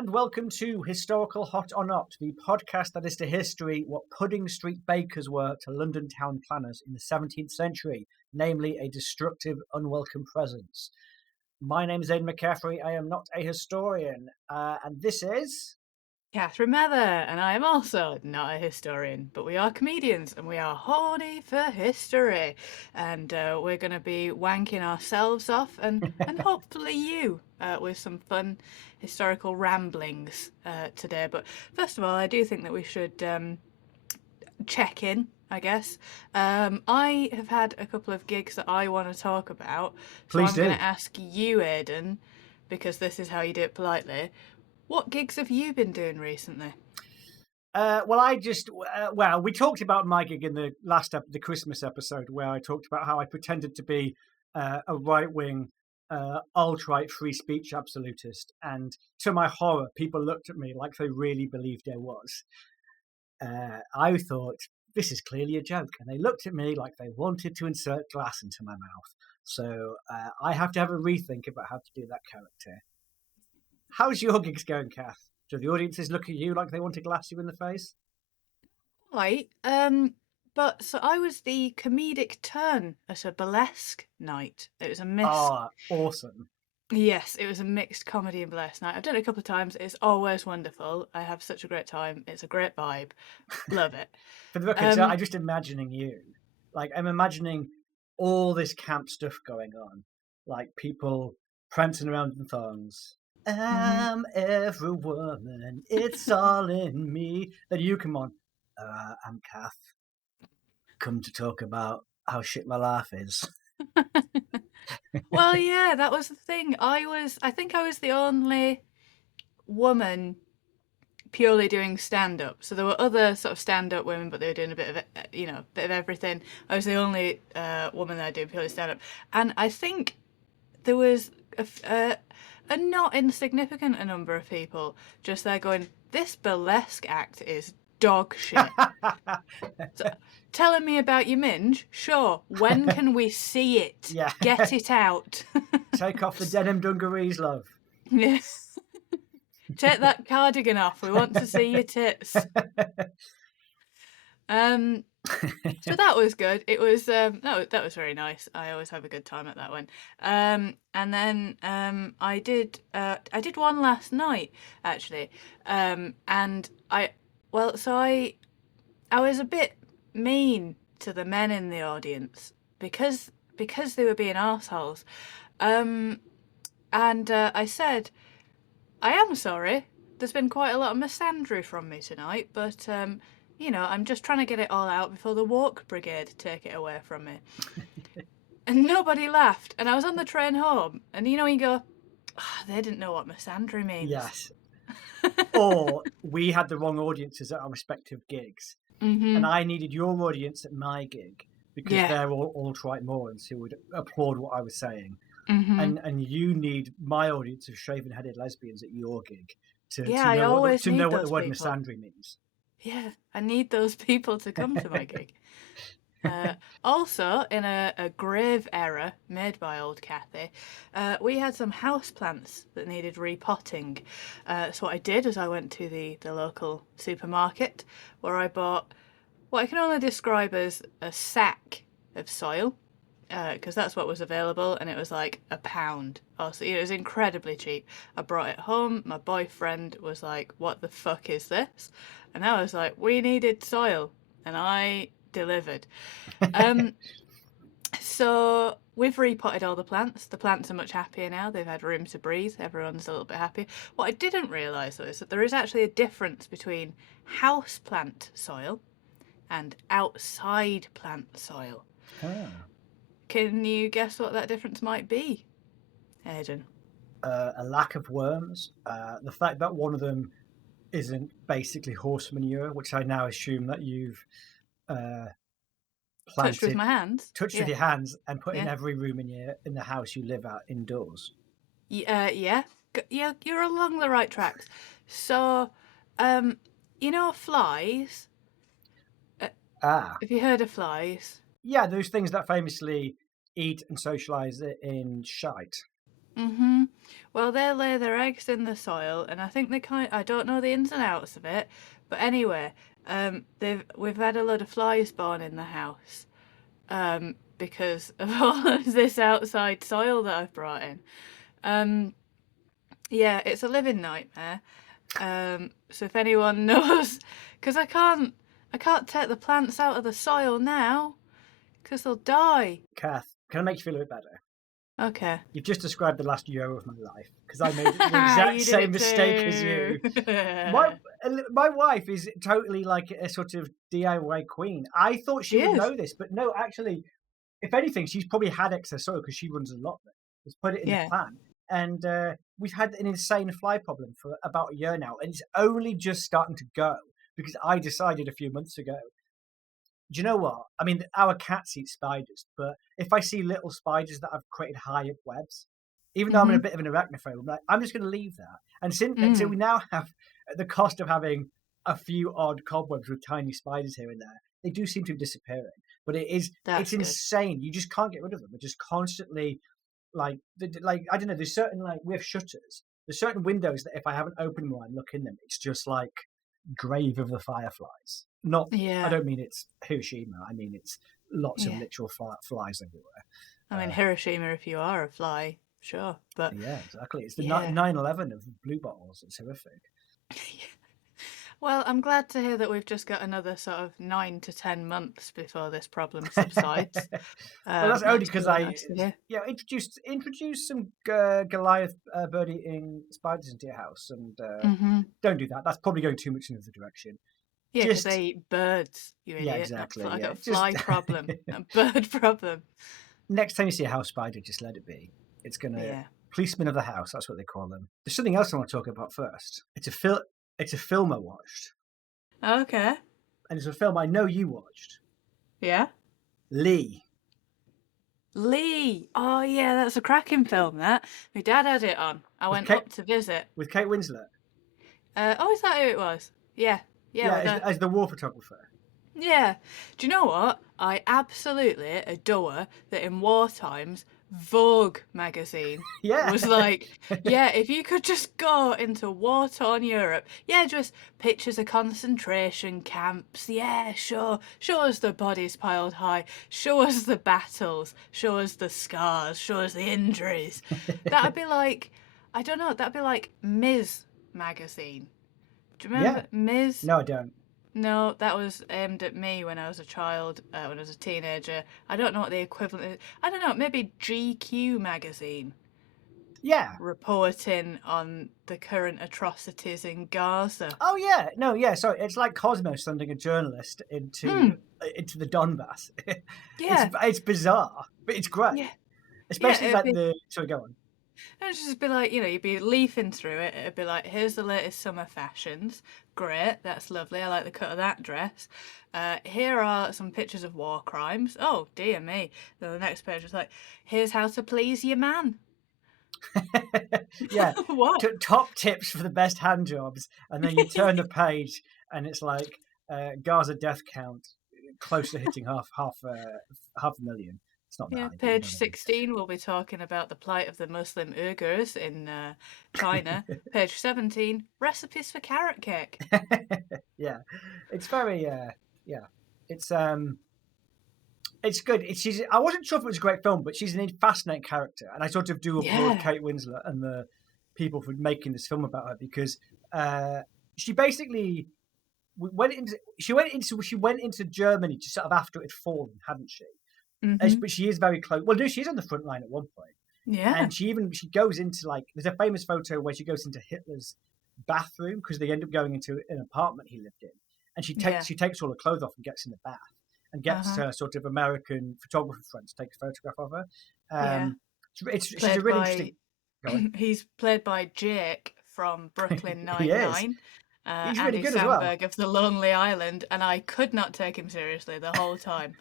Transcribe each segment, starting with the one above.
and welcome to Historical Hot or Not, the podcast that is to history what Pudding Street bakers were to London town planners in the 17th century, namely a destructive, unwelcome presence. My name is Aidan McCaffrey. I am not a historian, and this is... Kath, and I am also not a historian, but we are comedians and we are horny for history. And we're going to be wanking ourselves off and hopefully you with some fun historical ramblings today. But first of all, I do think that we should check in, I guess. I have had a couple of gigs that I want to talk about. So Please I'm do. going to ask you, Aidan, because this is how you do it politely. What gigs have you been doing recently? We talked about my gig in the the Christmas episode, where I talked about how I pretended to be a right-wing, alt-right free speech absolutist, and to my horror, people looked at me like they really believed I was. I thought, this is clearly a joke, and they looked at me like they wanted to insert glass into my mouth. So I have to have a rethink about how to do that character. How's your gigs going, Kath? Do the audiences look at you like they want to glass you in the face? Right. But so I was the comedic turn at a burlesque night. It was a mix. Ah, awesome. Yes, it was a mixed comedy and burlesque night. I've done it a couple of times. It's always wonderful. I have such a great time. It's a great vibe. Love it. For the record, I'm just imagining you. Like, I'm imagining all this camp stuff going on. Like, people prancing around in thongs. I'm every woman, it's all in me. Then you come on. I'm Kath. Come to talk about how shit my life is. Well, yeah, that was the thing. I think I was the only woman purely doing stand-up. So there were other sort of stand-up women, but they were doing a bit of everything. I was the only woman that did purely stand-up, and I think there was a not insignificant a number of people just there going, "This burlesque act is dog shit." So, telling me about your minge? Sure. When can we see it? Yeah. Get it out. Take off the denim dungarees, love. Yes. Take that cardigan off. We want to see your tits. So that was good. It was that was very nice. I always have a good time at that one. And then I did one last night actually. And I was a bit mean to the men in the audience because they were being arseholes. And I said, I am sorry. There's been quite a lot of misandry from me tonight, but I'm just trying to get it all out before the walk brigade take it away from me. And nobody laughed. And I was on the train home, and you go, they didn't know what misandry means. Yes. Or we had the wrong audiences at our respective gigs. And I needed your audience at my gig because they're all alt-right morons who would applaud what I was saying. And you need my audience of shaven-headed lesbians at your gig to know what the word misandry means. Yeah, I need those people to come to my gig. Also, in a grave error made by old Kathy, we had some houseplants that needed repotting. So what I did is I went to the local supermarket where I bought what I can only describe as a sack of soil, because that's what was available, and it was like £1. Also, it was incredibly cheap. I brought it home. My boyfriend was like, "What the fuck is this?" And I was like, "We needed soil," and I delivered. So we've repotted all the plants. The plants are much happier now. They've had room to breathe. Everyone's a little bit happier. What I didn't realise though is that there is actually a difference between house plant soil and outside plant soil. Can you guess what that difference might be, Aidan? A lack of worms. The fact that one of them isn't basically horse manure, which I now assume that you've touched with my hands. Touched with your hands and put in every room in the house you live at indoors. Yeah, you're along the right tracks. So, flies. Have you heard of flies? Yeah, those things that famously eat and socialise in shite. Mm-hmm. Well, they lay their eggs in the soil, and I think I don't know the ins and outs of it, but anyway, we've had a lot of flies born in the house, because of all of this outside soil that I've brought in. Um, yeah, it's a living nightmare. So if anyone knows, because I can't take the plants out of the soil now, because they'll die. Kath, can I make you feel a bit better? Okay. You've just described the last year of my life because I made the exact You did same it mistake as you. too. My wife is totally like a sort of DIY queen. I thought she She would is. know this, but no, actually, if anything, she's probably had excess soil because she runs a lot of it. Let's put it in the Yeah. plan. And we've had an insane fly problem for about a year now, and it's only just starting to go because I decided a few months ago. Do you know what? I mean, our cats eat spiders, but if I see little spiders that I've created high up webs, even though I'm in a Mhm. bit of an arachnophobe, I'm like, I'm just going to leave that. And so we Mm. now have, at the cost of having a few odd cobwebs with tiny spiders here and there, they do seem to be disappearing. But it's That's good. insane. You just can't get rid of them. They're just constantly like I don't know. There's certain like we have shutters. There's certain windows that if I haven't opened one and look in them, it's just like grave of the fireflies. Not, I Yeah. don't mean it's Hiroshima. I mean it's lots of Yeah. literal flies everywhere. I mean, Uh, Hiroshima, if you are a fly, sure. But yeah, exactly. It's the yeah. 9/11 of blue bottles. It's horrific. Well, I'm glad to hear that we've just got another sort of 9 to 10 months before this problem subsides. Well, that's only That's because really nice to hear. introduce some Goliath bird eating spiders into your house, and Mm-hmm. don't do that. That's probably going too much in the other direction. Yeah, because Just they eat birds, you yeah, idiot. Not exactly. I got Yeah, a just fly problem, a bird problem. next time you see a house spider, just let it be. It's gonna Yeah. policemen of the house. That's what they call them. There's something else I want to talk about first. It's a film I watched, Okay. and it's a film I know you watched. Yeah. Lee Lee. Oh yeah, that's a cracking film. That my dad had it on. I with went Kate up to visit. with Kate Winslet. Oh, is that who it was? Yeah. Yeah. Yeah, With as the war photographer. Yeah. Do you know what? I absolutely adore that in war times, Vogue magazine Yeah, was like, yeah, if you could just go into war-torn Europe, yeah, just pictures of concentration camps, yeah, sure. Show us the bodies piled high, show us the battles, show us the scars, show us the injuries. That'd be like, I don't know, that'd be like Ms. magazine. Do you yeah. remember Ms.? No, I don't. No, that was aimed at me when I was a child, when I was a teenager. I don't know what the equivalent is. I don't know, maybe GQ magazine Yeah. reporting on the current atrocities in Gaza. Oh yeah. No, yeah. Sorry, it's like Cosmo sending a journalist Hmm. into the Donbass. Yeah. It's bizarre, but it's great. Yeah. Yeah, Especially it'd like be the sorry, go on. it'd just be like, you'd be leafing through it. It'd be like, here's the latest summer fashions. Great, that's lovely. I like the cut of that dress. Here are some pictures of war crimes. Oh, dear me. Then the next page was like, here's how to please your man. Yeah, What? top tips for the best hand jobs, and then you turn the page, and it's like Gaza death count close to hitting half a million. It's not that Yeah, high, but you page know 16, we'll be talking about the plight of the Muslim Uyghurs in China. what Page 17, recipes for carrot cake. I mean. Yeah, it's very yeah, it's it's good. I wasn't sure if it was a great film, but she's a fascinating character, and I sort of do applaud Yeah. Kate Winslet and the people for making this film about her because uh, she basically she went into Germany just sort of after it had fallen, hadn't she? Mm-hmm. But she is very close. Well, no, she's on the front line at one point, Yeah. and she goes into like there's a famous photo where she goes into Hitler's bathroom because they end up going into an apartment he lived in, and Yeah. she takes all her clothes off and gets in the bath and gets Uh-huh. her sort of American photographer friend to take a photograph of her. Yeah. She's a Played really by interesting. Go on. he's played by Jake from Brooklyn He is. Nine-Nine. He's really Andy good as well. Samberg of The Lonely Island, and I could not take him seriously the whole time.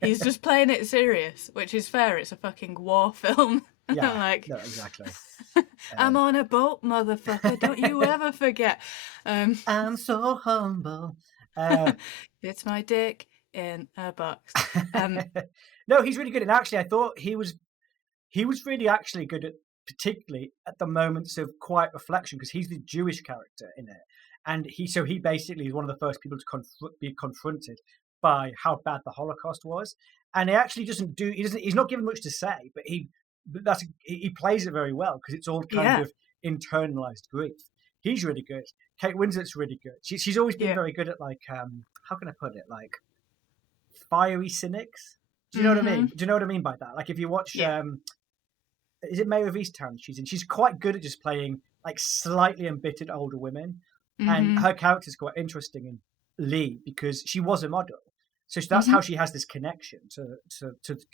He's just playing it serious, which is fair. It's a fucking war film. Yeah. Like, No, exactly. I'm on a boat, motherfucker. Don't you ever forget. Um, I'm so humble. it's my dick in a box. Um, No, he's really good. And actually, I thought he was really actually good at. particularly at the moments of quiet reflection, because he's the Jewish character in it, and he basically is one of the first people to be confronted by how bad the Holocaust was, and he actually he's not given much to say, but he plays it very well because it's all kind Yeah. of internalized grief. He's really good. Kate Winslet's really good. She's always been Yeah. very good at, like, how can I put it, like, fiery cynics. Do you know what I mean? Mhm. Do you know what I mean by that? Like, if you watch, Yeah. is it Mayor of Easttown she's in? She's quite good at just playing like slightly embittered older women, and Mhm. her character's quite interesting in Lee because she was a model, so that's how Mhm. she has this connection to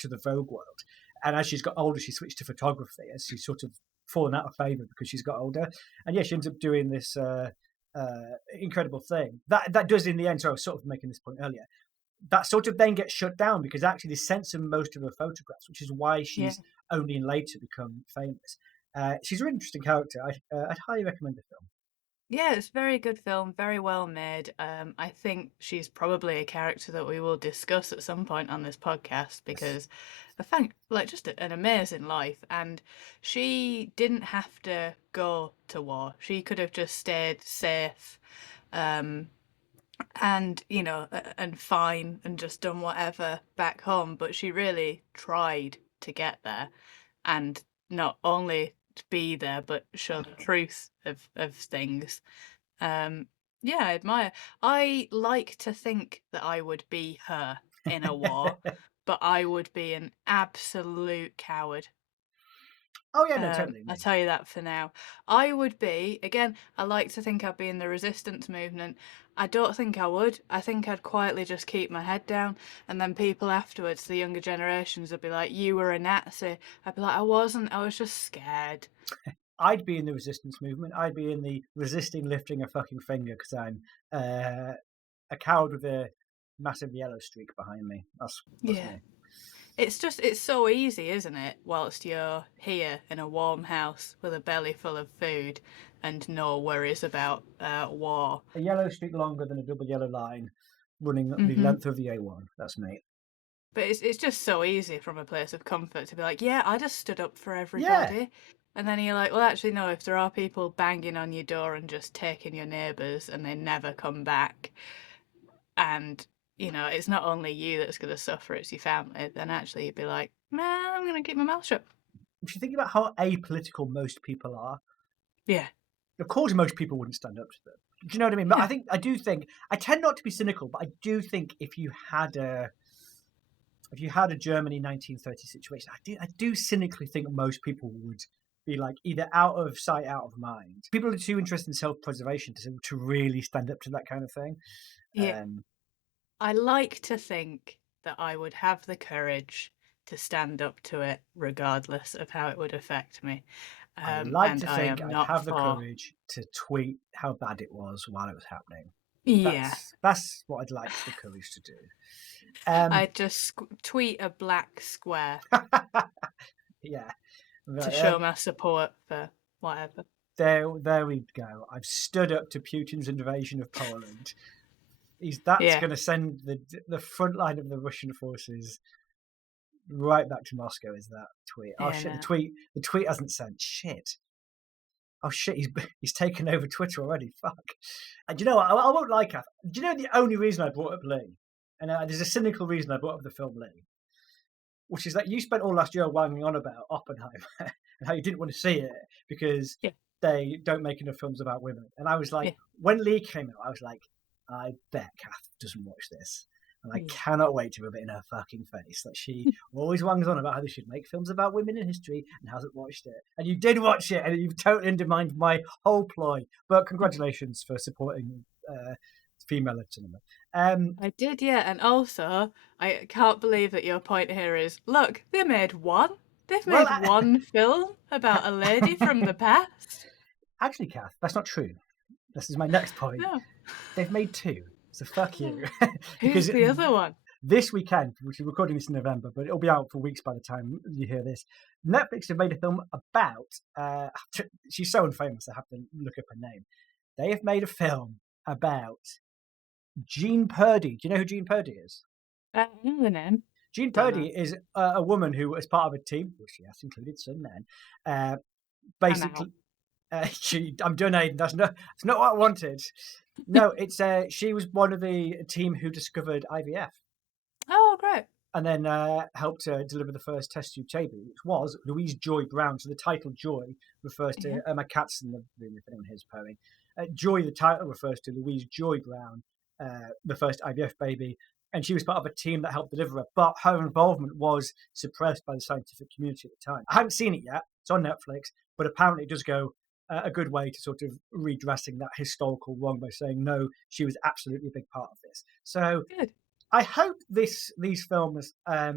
the Vogue world. And as she's got older, she switched to photography as she's sort of fallen out of favor because she's got older. And yeah, she ends up doing this incredible thing that does in the end. So I was sort of making this point earlier, that sort of then gets shut down because actually they censor most of her photographs, which is why Yeah. she's only later become famous. She's a really interesting character. I'd highly recommend the film. Yeah, it's a very good film, very well made. I think she's probably a character that we will discuss at some point on this podcast Yes. because I think, like, just an amazing life. And she didn't have to go to war. She could have just stayed safe, um, and and fine, and just done whatever back home. But she really tried to get there, and not only to be there, but show the truth of things. Um, yeah, I admire. I like to think that I would be her in a war, but I would be an absolute coward. Oh yeah, no, totally. No. I'll tell you that for now. I would be, again, I like to think I'd be in the resistance movement. I don't think I would. I think I'd quietly just keep my head down, and then people afterwards, the younger generations, would be like, "You were a Nazi." I'd be like, "I wasn't, I was just scared." I'd be in the resistance movement. I'd be in the resisting lifting a fucking finger because I'm a coward with a massive yellow streak behind me. That's Yeah. me. It's so easy, isn't it? Whilst you're here in a warm house with a belly full of food and no worries about war. A yellow streak longer than a double yellow line running the Hmm. length of the A1. That's me. But it's just so easy from a place of comfort to be like, yeah, I just stood up for Yeah. everybody. And then you're like, well, actually, no, if there are people banging on your door and just taking your neighbours and they never come back, and, it's not only you that's going to suffer, it's your family, then actually you'd be like, man, I'm going to keep my mouth shut. If you think about how apolitical most people are, Yeah. of course most people wouldn't stand up to them. Do you know what I mean? But Yeah. I do think I tend not to be cynical, but I do think if you had a Germany 1930 situation, I do cynically think most people would be like either out of sight, out of mind. People are too interested in self-preservation to really stand up to that kind of thing. Yeah. Um, I like to think that I would have the courage to stand up to it regardless of how it would affect me. I like And to I think am I'd not have the for. courage to tweet how bad it was while it was happening. Yeah. That's what I'd like the courage to do. Um, I just tweet a black square yeah, to right, show my support for whatever. there we go. I've stood up to Putin's invasion of Poland. That's Yeah. going to send the front line of the Russian forces right back to Moscow. Is that tweet? Oh Yeah, shit! no. The tweet hasn't sent. Shit! Oh shit! He's taken over Twitter already. Fuck! And you know what? I won't lie, Kath. Do you know the only reason I brought up Lee? And there's a cynical reason I brought up the film Lee, which is that you spent all last year wanging on about Oppenheimer and how you didn't want to see it because Yeah. they don't make enough films about women. And I was like, Yeah. when Lee came out, I was like, I bet Kath doesn't watch this. And I Yeah. cannot wait to rub it in her fucking face that she always wangs on about how they should make films about women in history and hasn't watched it. And you did watch it, and you've totally undermined my whole ploy. But congratulations for supporting female led cinema. I did, yeah. And also, I can't believe that your point here is, look, they made one. They've Well, made one film about a lady from the past. actually, Kath, that's not true. This is my next point. No. They've made two, so fuck you. Who's Because the other one? this weekend, which we're recording this in November, but it'll be out for weeks by the time you hear this, Netflix have made a film about. She's so unfamous, I have to look up her name. They have made a film about Jean Purdy. Do you know who Jean Purdy is? I know the name. Jean Don't know. Purdy is a woman who, as part of a team, which yes, included some men, basically, I'm done, Aidan. That's not what I wanted. No, it's she was one of the team who discovered IVF Oh, great. and then helped deliver the first test tube baby, which was Louise Joy Brown. So the title Joy refers to my cat's in the room, if anyone hears purring. Joy, the title refers to Louise Joy Brown, the first IVF baby, and she was part of a team that helped deliver her. But her involvement was suppressed by the scientific community at the time. I haven't seen it yet; it's on Netflix, but apparently it does go a good way to sort of redressing that historical wrong by saying no, she was absolutely a big part of this. So Good. I hope these films are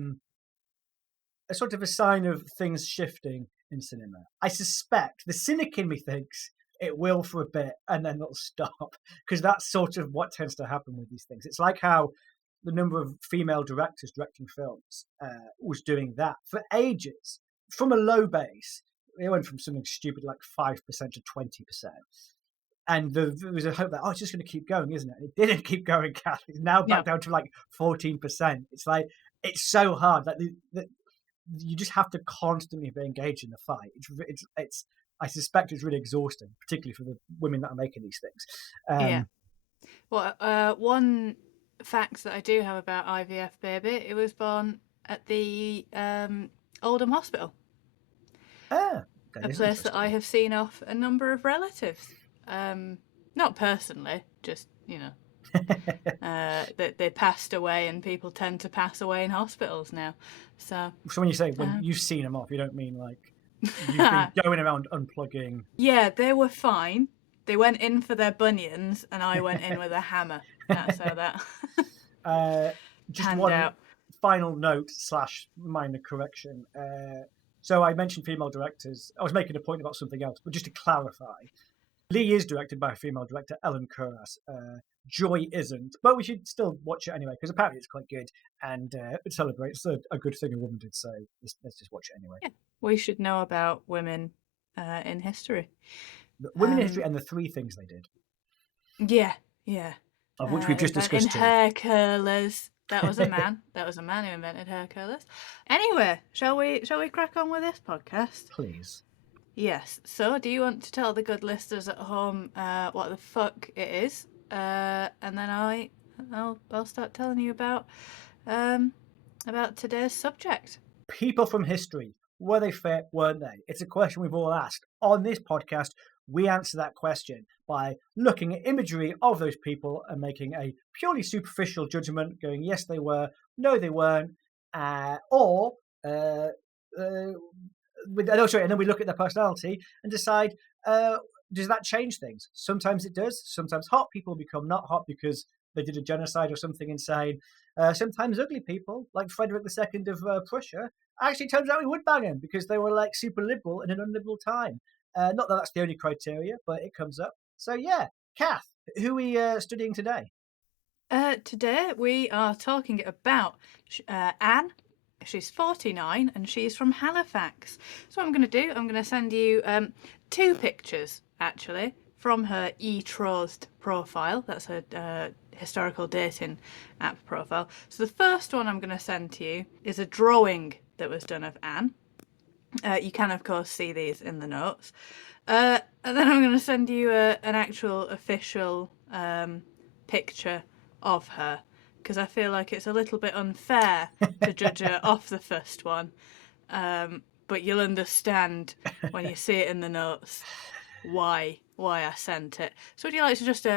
sort of a sign of things shifting in cinema. I suspect the cynic in me thinks it will for a bit and then it'll stop, because that's sort of what tends to happen with these things. It's like how the number of female directors directing films was doing that for ages from a low base. It went from something stupid like 5% to 20%. And there was a hope that, it's just going to keep going, isn't it? And it didn't keep going, Kath. It's now back down to like 14%. It's like, it's so hard. Like, you just have to constantly be engaged in the fight. It's I suspect it's really exhausting, particularly for the women that are making these things. Well, one fact that I do have about IVF baby, it was born at the Oldham Hospital. A place that I have seen off a number of relatives. Not personally, just, that they passed away, and people tend to pass away in hospitals now. So when you say when you've seen them off, you don't mean like you've been going around unplugging? Yeah, they were fine. They went in for their bunions, and I went in with a hammer. That's how that just one final note / minor correction. So I mentioned female directors. I was making a point about something else, but just to clarify, Lee is directed by a female director, Ellen Kuras. Joy isn't, but we should still watch it anyway, because apparently it's quite good, and it celebrates a good thing a woman did, so let's just watch it anyway. Yeah, we should know about women in history. Women in history and the 3 things they did. Yeah. Of which we've just discussed. In hair curlers. That was a man. That was a man who invented hair curlers. Anyway, shall we crack on with this podcast? Please. Yes. So, do you want to tell the good listeners at home what the fuck it is, and then I'll start telling you about today's subject. People from history, were they fit? Weren't they? It's a question we've all asked on this podcast. We answer that question by looking at imagery of those people and making a purely superficial judgment, going, yes, they were, no, they weren't, and then we look at their personality and decide, does that change things? Sometimes it does. Sometimes hot people become not hot because they did a genocide or something insane. Sometimes ugly people, like Frederick II of Prussia, actually turns out we would bang him because they were like super liberal in an unliberal time. Not that that's the only criteria, but it comes up. So yeah, Kath, who are we studying today? Today we are talking about Anne. She's 49 and she's from Halifax. So what I'm going to do, I'm going to send you 2 pictures, actually, from her eTrothed profile. That's her historical dating app profile. So the first one I'm going to send to you is a drawing that was done of Anne. You can, of course, see these in the notes. And then I'm going to send you an actual official picture of her, because I feel like it's a little bit unfair to judge her off the first one. But you'll understand when you see it in the notes why I sent it. So would you like to just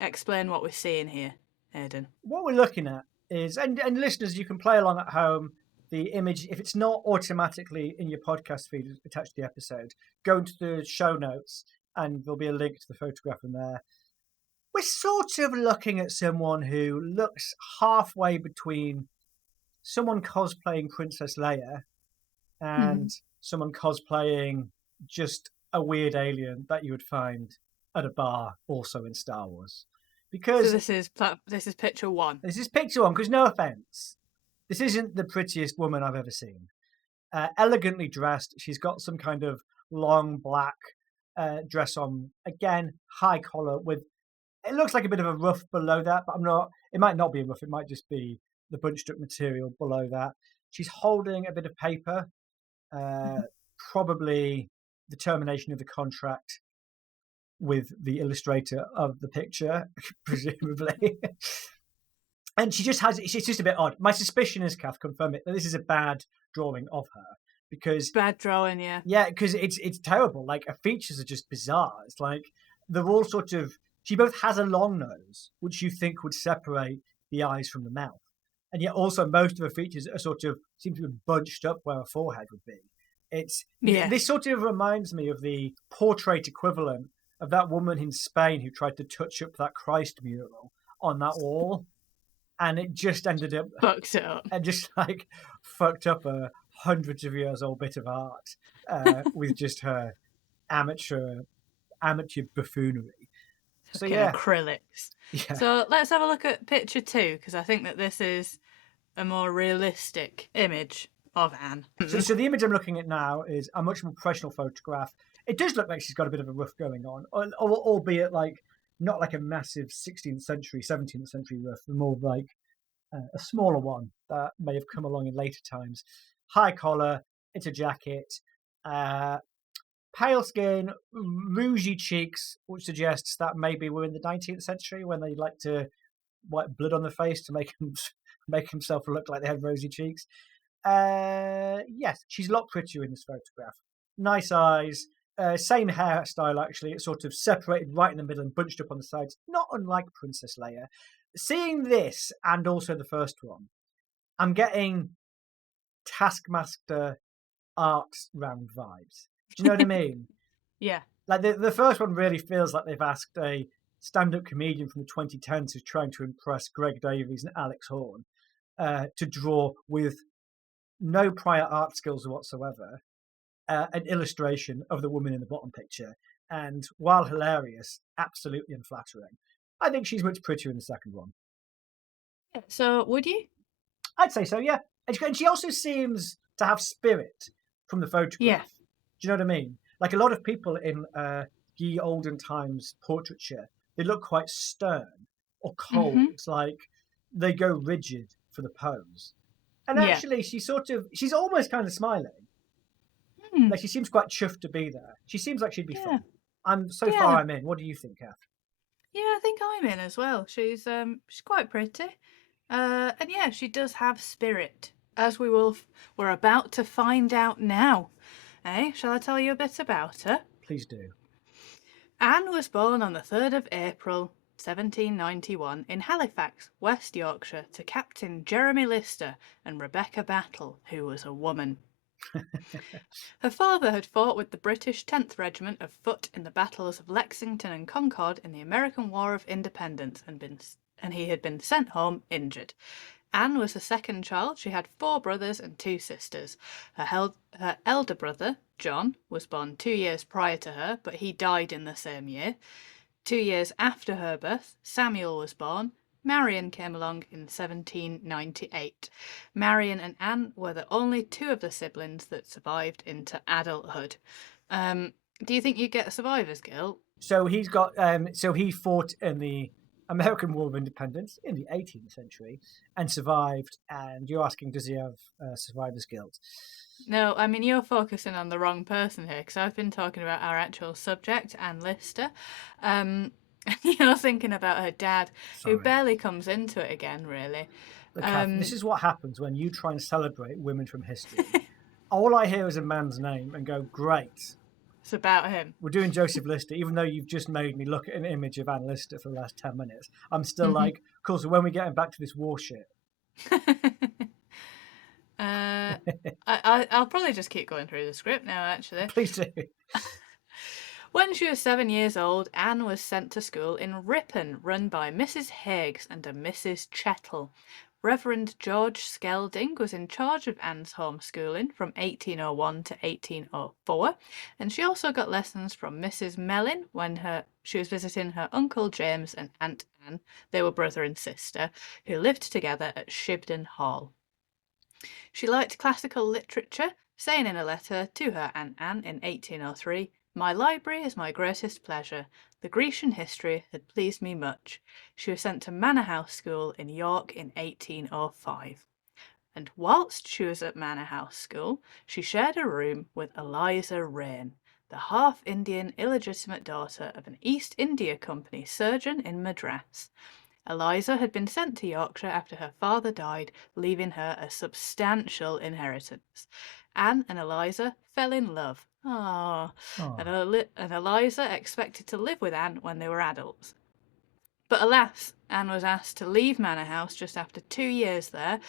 explain what we're seeing here, Aidan? What we're looking at is, and listeners, you can play along at home. The image, if it's not automatically in your podcast feed attached to the episode, go into the show notes and there'll be a link to the photograph in there. We're sort of looking at someone who looks halfway between someone cosplaying Princess Leia and someone cosplaying just a weird alien that you would find at a bar, also in Star Wars. Because so this is picture 1. This is picture 1, because no offense, this isn't the prettiest woman I've ever seen. Elegantly dressed, she's got some kind of long black dress on. Again, high collar with, it looks like a bit of a ruff below that, but it might not be a ruff, it might just be the bunched up material below that. She's holding a bit of paper, probably the termination of the contract with the illustrator of the picture, presumably. And she's just a bit odd. My suspicion is, Kath, confirm it, that this is a bad drawing of her because Bad drawing, yeah. yeah, because it's terrible. Like her features are just bizarre. It's like they're all sort of. She both has a long nose, which you think would separate the eyes from the mouth, and yet also most of her features are sort of seem to be bunched up where her forehead would be. This sort of reminds me of the portrait equivalent of that woman in Spain who tried to touch up that Christ mural on that wall, and it just ended up Fucks it up. and just like fucked up a hundreds of years old bit of art with just her amateur buffoonery. So yeah, acrylics. yeah. So let's have a look at picture 2 because I think that this is a more realistic image of Anne. So the image I'm looking at now is a much more professional photograph. It does look like she's got a bit of a rough going on, albeit like not like a massive 16th century, 17th century rough, more like a smaller one that may have come along in later times. High collar, it's a jacket, pale skin, rougey cheeks, which suggests that maybe we're in the 19th century when they like to wipe blood on the face to make himself look like they had rosy cheeks. Yes, she's a lot prettier in this photograph. Nice eyes, same hairstyle actually. It's sort of separated right in the middle and bunched up on the sides, not unlike Princess Leia. Seeing this and also the first one, I'm getting Taskmaster Arts round vibes. Do you know what I mean? Yeah. Like the first one really feels like they've asked a stand-up comedian from the 2010s who's trying to impress Greg Davies and Alex Horn to draw with no prior art skills whatsoever an illustration of the woman in the bottom picture. And while hilarious, absolutely unflattering. I think she's much prettier in the second one. So would you? I'd say so, yeah. And she also seems to have spirit from the photograph. Yeah. Do you know what I mean? Like a lot of people in ye olden times portraiture, they look quite stern or cold. Like they go rigid for the pose. And actually, she's almost kind of smiling. Like she seems quite chuffed to be there. She seems like she'd be fun. Far I'm in. What do you think, Kath? Yeah, I think I'm in as well. She's quite pretty. And yeah, she does have spirit, as we're about to find out now. Shall I tell you a bit about her? Please do. Anne was born on the 3rd of April, 1791, in Halifax, West Yorkshire, to Captain Jeremy Lister and Rebecca Battle, who was a woman. Her father had fought with the British 10th Regiment of Foot in the battles of Lexington and Concord in the American War of Independence, and he had been sent home injured. Anne was the second child. She had 4 brothers and 2 sisters. Her elder brother, John, was born 2 years prior to her, but he died in the same year. 2 years after her birth, Samuel was born. Marion came along in 1798. Marion and Anne were the only 2 of the siblings that survived into adulthood. Do you think you get a survivor's guilt? So he fought in the American War of Independence in the 18th century and survived. And you're asking, does he have survivor's guilt? No, I mean, you're focusing on the wrong person here because I've been talking about our actual subject, Anne Lister. You're thinking about her dad, who barely comes into it again, really. Look, this is what happens when you try and celebrate women from history. All I hear is a man's name and go, great. It's about him. We're doing Joseph Lister, even though you've just made me look at an image of Anne Lister for the last 10 minutes. I'm still like, cool, so when we get back to this war shit. I'll probably just keep going through the script now, actually. Please do. When she was 7 years old, Anne was sent to school in Ripon, run by Mrs. Higgs and a Mrs. Chettle. Reverend George Skelding was in charge of Anne's homeschooling from 1801 to 1804, and she also got lessons from Mrs. Mellin when she was visiting her Uncle James and Aunt Anne. They were brother and sister, who lived together at Shibden Hall. She liked classical literature, saying in a letter to her Aunt Anne in 1803, "My library is my greatest pleasure. The Grecian history had pleased me much." She was sent to Manor House School in York in 1805. And whilst she was at Manor House School, she shared a room with Eliza Raine. the half-Indian illegitimate daughter of an East India Company surgeon in Madras. Eliza had been sent to Yorkshire after her father died, leaving her a substantial inheritance. Anne and Eliza fell in love. And Eliza expected to live with Anne when they were adults. But alas, Anne was asked to leave Manor House just after 2 years there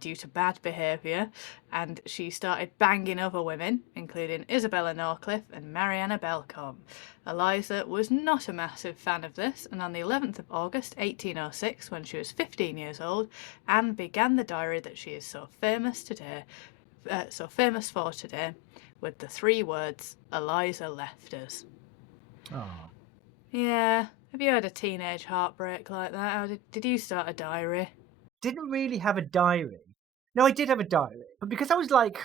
due to bad behaviour, and she started banging other women, including Isabella Norcliffe and Mariana Belcombe. Eliza was not a massive fan of this, and on the 11th of August 1806, when she was 15 years old, Anne began the diary that she is so famous for today, with the 3 words, Eliza left us. Oh. Yeah. Have you had a teenage heartbreak like that? How did you start a diary? Didn't really have a diary. No, I did have a diary, but because I was like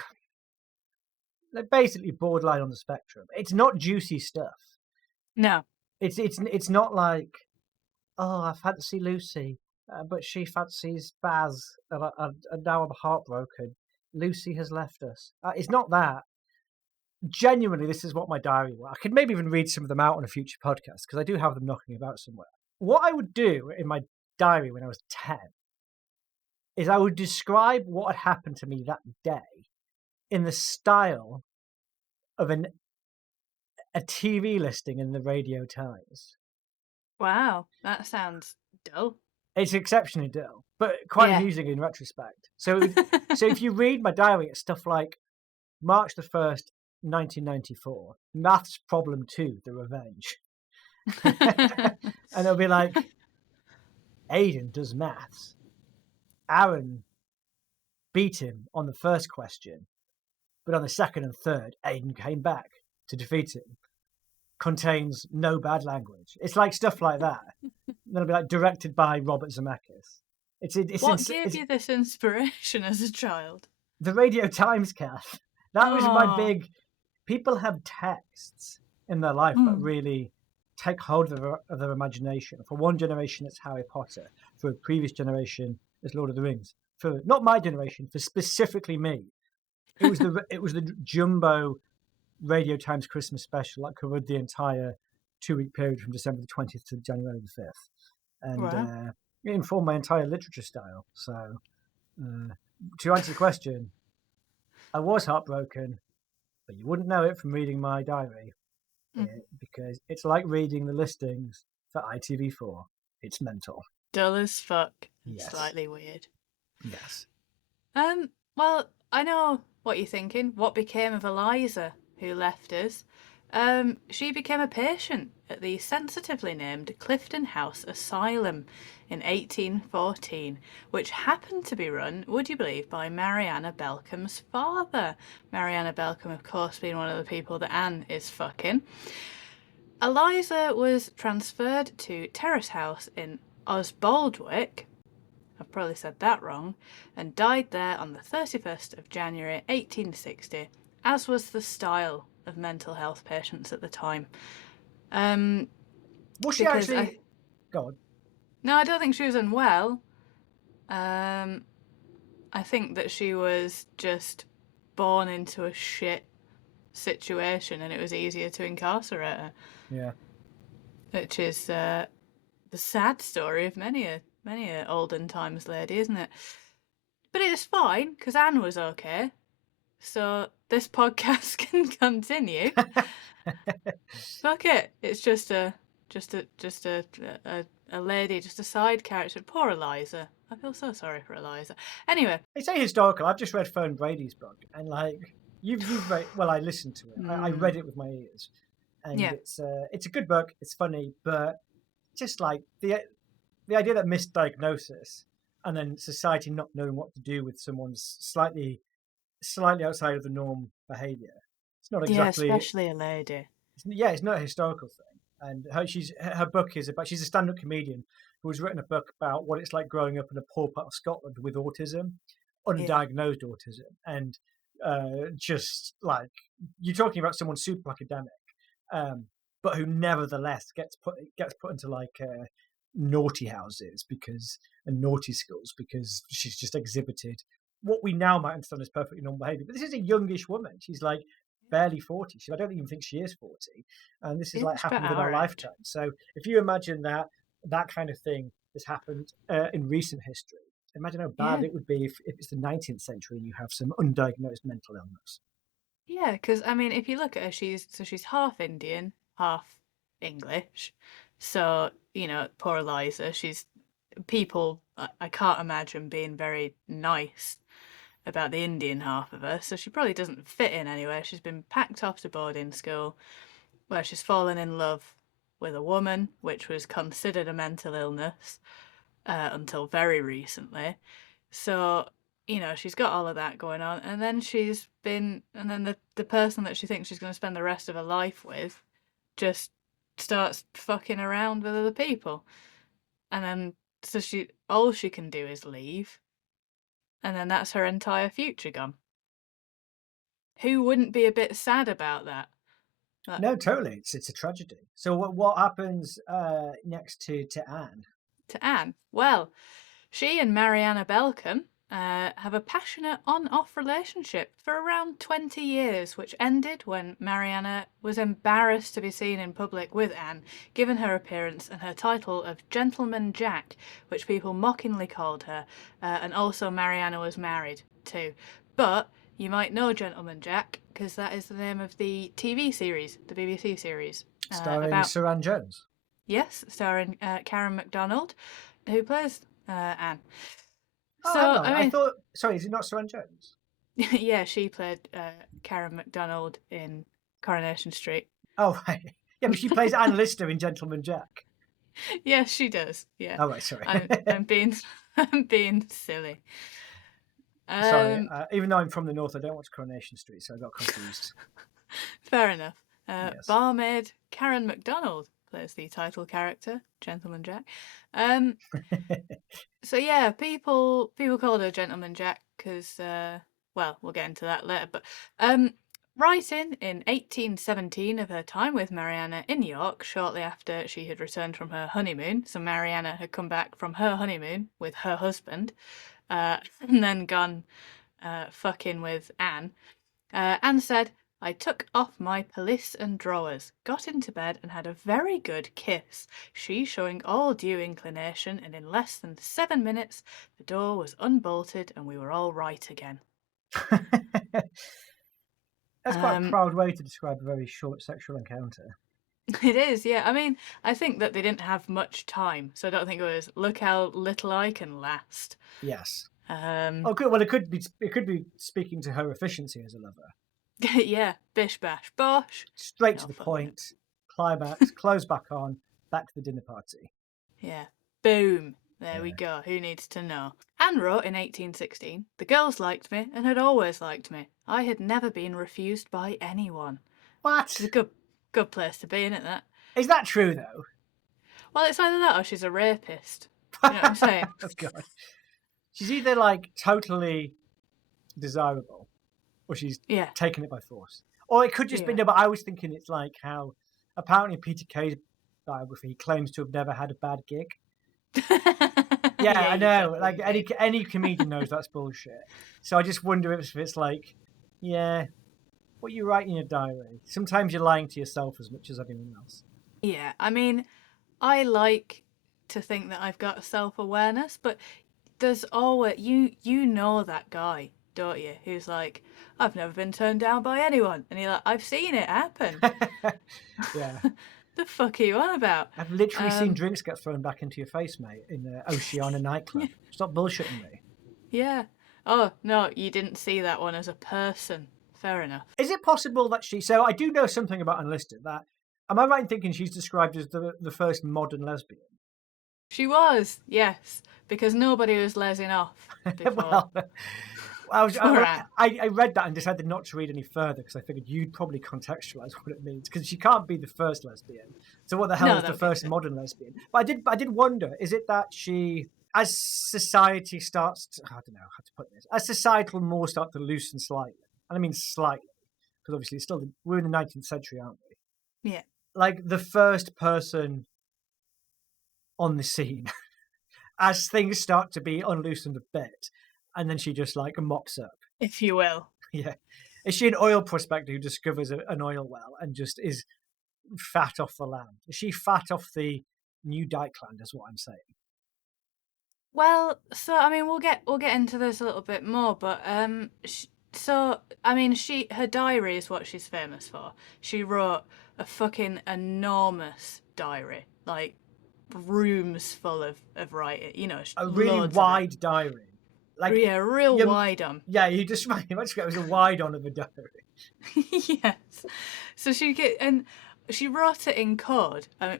basically borderline on the spectrum, it's not juicy stuff. No. It's not like, oh, I fancy Lucy, but she fancies Baz, and now I'm heartbroken. Lucy has left us. It's not that. Genuinely, this is what my diary was. I could maybe even read some of them out on a future podcast because I do have them knocking about somewhere. What I would do in my diary when I was 10 is I would describe what had happened to me that day in the style of a TV listing in the Radio Times. Wow, that sounds dull. It's exceptionally dull, but quite amusing in retrospect. So if you read my diary, it's stuff like March the 1st, 1994, Maths Problem 2, The Revenge. And it'll be like, Aidan does maths. Aaron beat him on the first question, but on the second and third, Aidan came back to defeat him. Contains no bad language. It's like stuff like that. It'll be like directed by Robert Zemeckis. What gave you this inspiration as a child? The Radio Times, Kath. That was my big... People have texts in their life that really take hold of their imagination. For one generation, it's Harry Potter. For a previous generation, it's Lord of the Rings. For not my generation, for specifically me, it was the jumbo Radio Times Christmas special that covered the entire 2-week period from December the 20th to January the 5th. And it informed my entire literature style. So, to answer the question, I was heartbroken, but you wouldn't know it from reading my diary because it's like reading the listings for ITV4. It's mental. Dull as fuck. Yes. Slightly weird. Yes. Well, I know what you're thinking. What became of Eliza, who left us? She became a patient at the sensitively named Clifton House Asylum in 1814, which happened to be run, would you believe, by Mariana Belcombe's father. Mariana Belcombe, of course, being one of the people that Anne is fucking. Eliza was transferred to Terrace House in Osbaldwick, I've probably said that wrong, and died there on the 31st of January 1860, as was the style of mental health patients at the time. Was she actually... Go on. No, I don't think she was unwell. I think that she was just born into a shit situation and it was easier to incarcerate her. Yeah. Which is the sad story of many a olden times lady, isn't it? But it's fine, because Anne was okay. So this podcast can continue. Fuck it. It's just a lady, just a side character. Poor Eliza. I feel so sorry for Eliza. Anyway. It's ahistorical. I've just read Fern Brady's book, and like you've read. Well, I listened to it. I read it with my ears, and it's a good book. It's funny, but just like the idea that misdiagnosis and then society not knowing what to do with someone's slightly outside of the norm behaviour. It's not exactly... Yeah, especially a lady. It's not a historical thing. And her book is about... She's a stand-up comedian who has written a book about what it's like growing up in a poor part of Scotland with autism, undiagnosed autism. And just like... You're talking about someone super academic, but who nevertheless gets put into like... naughty houses and naughty schools because she's just exhibited what we now might understand as perfectly normal behaviour. But this is a youngish woman. She's like barely 40. I don't even think she is 40. And this is Yeah, like it's happened about within our our age. lifetime. So if you imagine that kind of thing has happened in recent history, imagine how bad Yeah. it would be if it's the 19th century and you have some undiagnosed mental illness. Yeah, because I mean, if you look at her, she's half Indian, half English. So, poor Eliza, she's people. I can't imagine being very nice about the Indian half of her. So she probably doesn't fit in anywhere. She's been packed off to boarding school, where she's fallen in love with a woman, which was considered a mental illness until very recently. So, she's got all of that going on. And then and then the person that she thinks she's going to spend the rest of her life with just starts fucking around with other people. And then, so all she can do is leave. And then that's her entire future gone. Who wouldn't be a bit sad about that? Like, No, totally. It's a tragedy. So what happens next to Anne? to Anne? Well, she and Mariana Belcom have a passionate on-off relationship for around 20 years, which ended when Mariana was embarrassed to be seen in public with Anne, given her appearance and her title of Gentleman Jack, which people mockingly called her, and also Mariana was married too. But you might know Gentleman Jack because that is the name of the TV series, the BBC series, Starring about, Saran Jones. yes, starring Karen MacDonald, who plays Anne. Oh, hang So, on. I I mean, thought. Sorry, is it not Saran Jones? yeah, she played Karen MacDonald in Coronation Street. Oh, right. Yeah, but she plays Anne Lister in Gentleman Jack. Yes, she does. Yeah, Oh, right. Sorry. I'm being I'm being silly. Sorry. Um, Even though I'm from the north, I don't watch Coronation Street, so I got confused. fair enough. Yes. Barmaid Karen MacDonald plays the title character, Gentleman Jack. Um, so yeah, people called her Gentleman Jack because, well, we'll get into that later. But writing in 1817 of her time with Mariana in York, shortly after she had returned from her honeymoon. So Mariana had come back from her honeymoon with her husband, and then gone fucking with Anne. Anne said, I took off my pelisse and drawers, got into bed, and had a very good kiss, she showing all due inclination, and in less than 7 minutes the door was unbolted and we were all right again. That's quite a Um, proud way to describe a very short sexual encounter. it is, yeah. I mean, I think that they didn't have much time, so I don't think it was, look how little I can last. Yes. Um, Oh, good. Well, it could be speaking to her efficiency as a lover. yeah, bish bash bosh. Straight to No the fucking. point. Climax. Close back on. Back to the dinner party. Yeah. Boom. There we Yeah. go. Who needs to know? Anne wrote in 1816, the girls liked me and had always liked me. I had never been refused by anyone. Which is What? a good place to be, isn't it, that? Is that true though? Well, it's either that or she's a rapist. You know what I'm saying? Oh God. She's either like totally desirable, or she's Yeah. taken it by force. Or it could just be Yeah. no. But I was thinking it's like how apparently Peter Kay's biography he claims to have never had a bad gig. Yeah, Yeah, I you know. Like definitely do. any comedian knows that's bullshit. So I just wonder if it's like, yeah, what you write in your diary. Sometimes you're lying to yourself as much as anyone else. Yeah, I mean, I like to think that I've got self-awareness, but there's always you know that guy, don't you? Who's like, I've never been turned down by anyone, and you're like, I've seen it happen. Yeah, The fuck are you on about? I've literally seen Um, drinks get thrown back into your face, mate, in the Oceana nightclub. Stop bullshitting me. yeah. Oh no, you didn't see that one as a person. Fair enough. Is it possible that she? So I do know something about Unlisted. That am I right in thinking she's described as the first modern lesbian? She was, yes, because nobody was lesing off before. Well, I was Before Anne. I read that and decided not to read any further because I figured you'd probably contextualize what it means because she can't be the first lesbian. So what the hell No, is that the would be a first bit. modern lesbian? But I did wonder: is it that she, as society starts, to, I don't know how to put this, as societal more start to loosen slightly, and I mean slightly, because obviously it's still we're in the 19th century, aren't we? Yeah. Like the first person on the scene as things start to be unloosened a bit, and then she just like mops up. If you will. Yeah. Is she an oil prospector who discovers an oil well and just is fat off the land? Is she fat off the new Dykeland? Is what I'm saying. Well, so I mean, we'll get into this a little bit more, but so I mean, her diary is what she's famous for. She wrote a fucking enormous diary, like rooms full of writing, A really loads of it. wide diary. Like, Yeah, real you, wide on. yeah, you just it was a wide on of a diary. Yes. So she wrote it in code. I mean,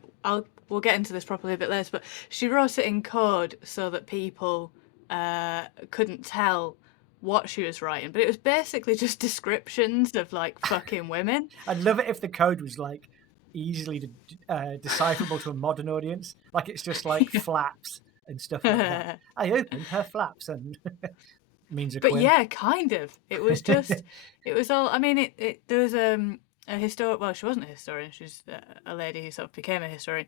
we'll get into this properly a bit later, but she wrote it in code so that people couldn't tell what she was writing. But it was basically just descriptions of like fucking women. I'd love it if the code was like easily decipherable to a modern audience. Like it's just like flaps and stuff like that. I opened her flaps and means a But quim. yeah, kind of. It was just, it was all. I mean, there was a historian. Well, she wasn't a historian. She's a lady who sort of became a historian,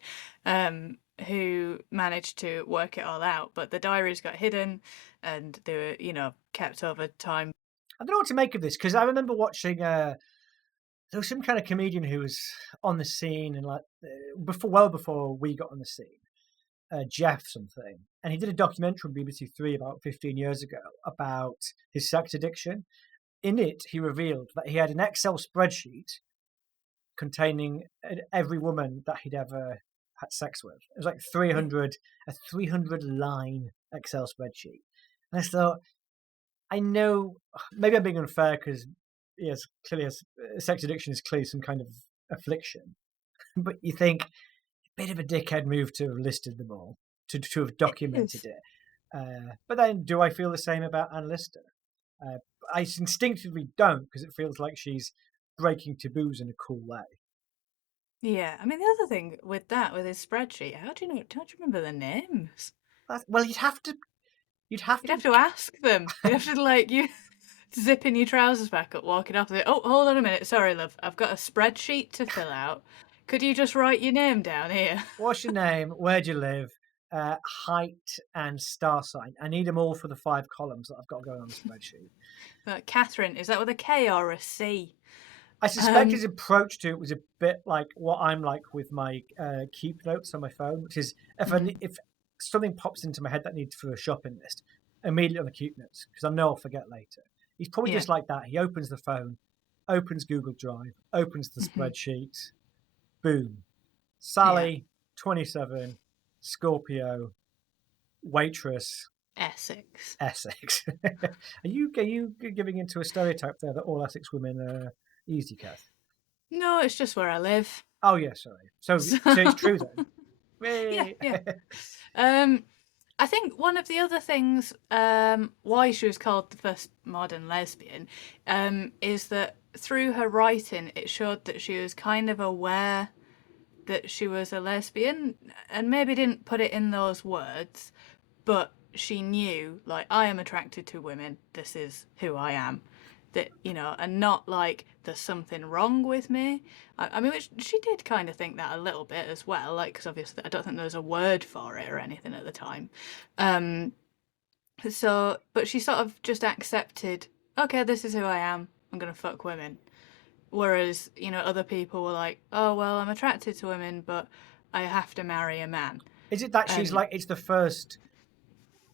who managed to work it all out. But the diaries got hidden, and they were, kept over time. I don't know what to make of this because I remember watching. There was some kind of comedian who was on the scene and like well before we got on the scene. Jeff something, and he did a documentary on BBC Three about 15 years ago about his sex addiction. In it, he revealed that he had an Excel spreadsheet containing every woman that he'd ever had sex with. It was like 300 line Excel spreadsheet. And I thought, I know, maybe I'm being unfair because yes, clearly sex addiction is clearly some kind of affliction. But you think, bit of a dickhead move to have listed them all, to have documented it. But then, do I feel the same about Anne Lister? I instinctively don't because it feels like she's breaking taboos in a cool way. Yeah, I mean the other thing with his spreadsheet, how do you know? Don't you remember the names? Well, you'd have to. You'd have to ask them. You'd have to like you zipping your trousers back up, walking off. Oh, hold on a minute. Sorry, love. I've got a spreadsheet to fill out. Could you just write your name down here? What's your name? Where do you live? Height and star sign. I need them all for the 5 columns that I've got going on the spreadsheet. Catherine, is that with a K or a C? I suspect his approach to it was a bit like what I'm like with my keep notes on my phone, which is if something pops into my head that needs for a shopping list, immediately on the keep notes because I know I'll forget later. He's probably just like that. He opens the phone, opens Google Drive, opens the spreadsheet, boom. Sally, 27, Scorpio, waitress, Essex. Essex. Are you giving into a stereotype there that all Essex women are easy, Kath? No, it's just where I live. Oh yeah, sorry. So it's true then. Yeah. I think one of the other things why she was called the first modern lesbian is that through her writing it showed that she was kind of aware that she was a lesbian and maybe didn't put it in those words, but she knew, like, I am attracted to women, this is who I am. That, and not like there's something wrong with me. I mean, she did kind of think that a little bit as well, like, because obviously I don't think there was a word for it or anything at the time. But she sort of just accepted, okay, this is who I am, I'm going to fuck women. Whereas, other people were like, oh, well, I'm attracted to women, but I have to marry a man. Is it that she's like, it's the first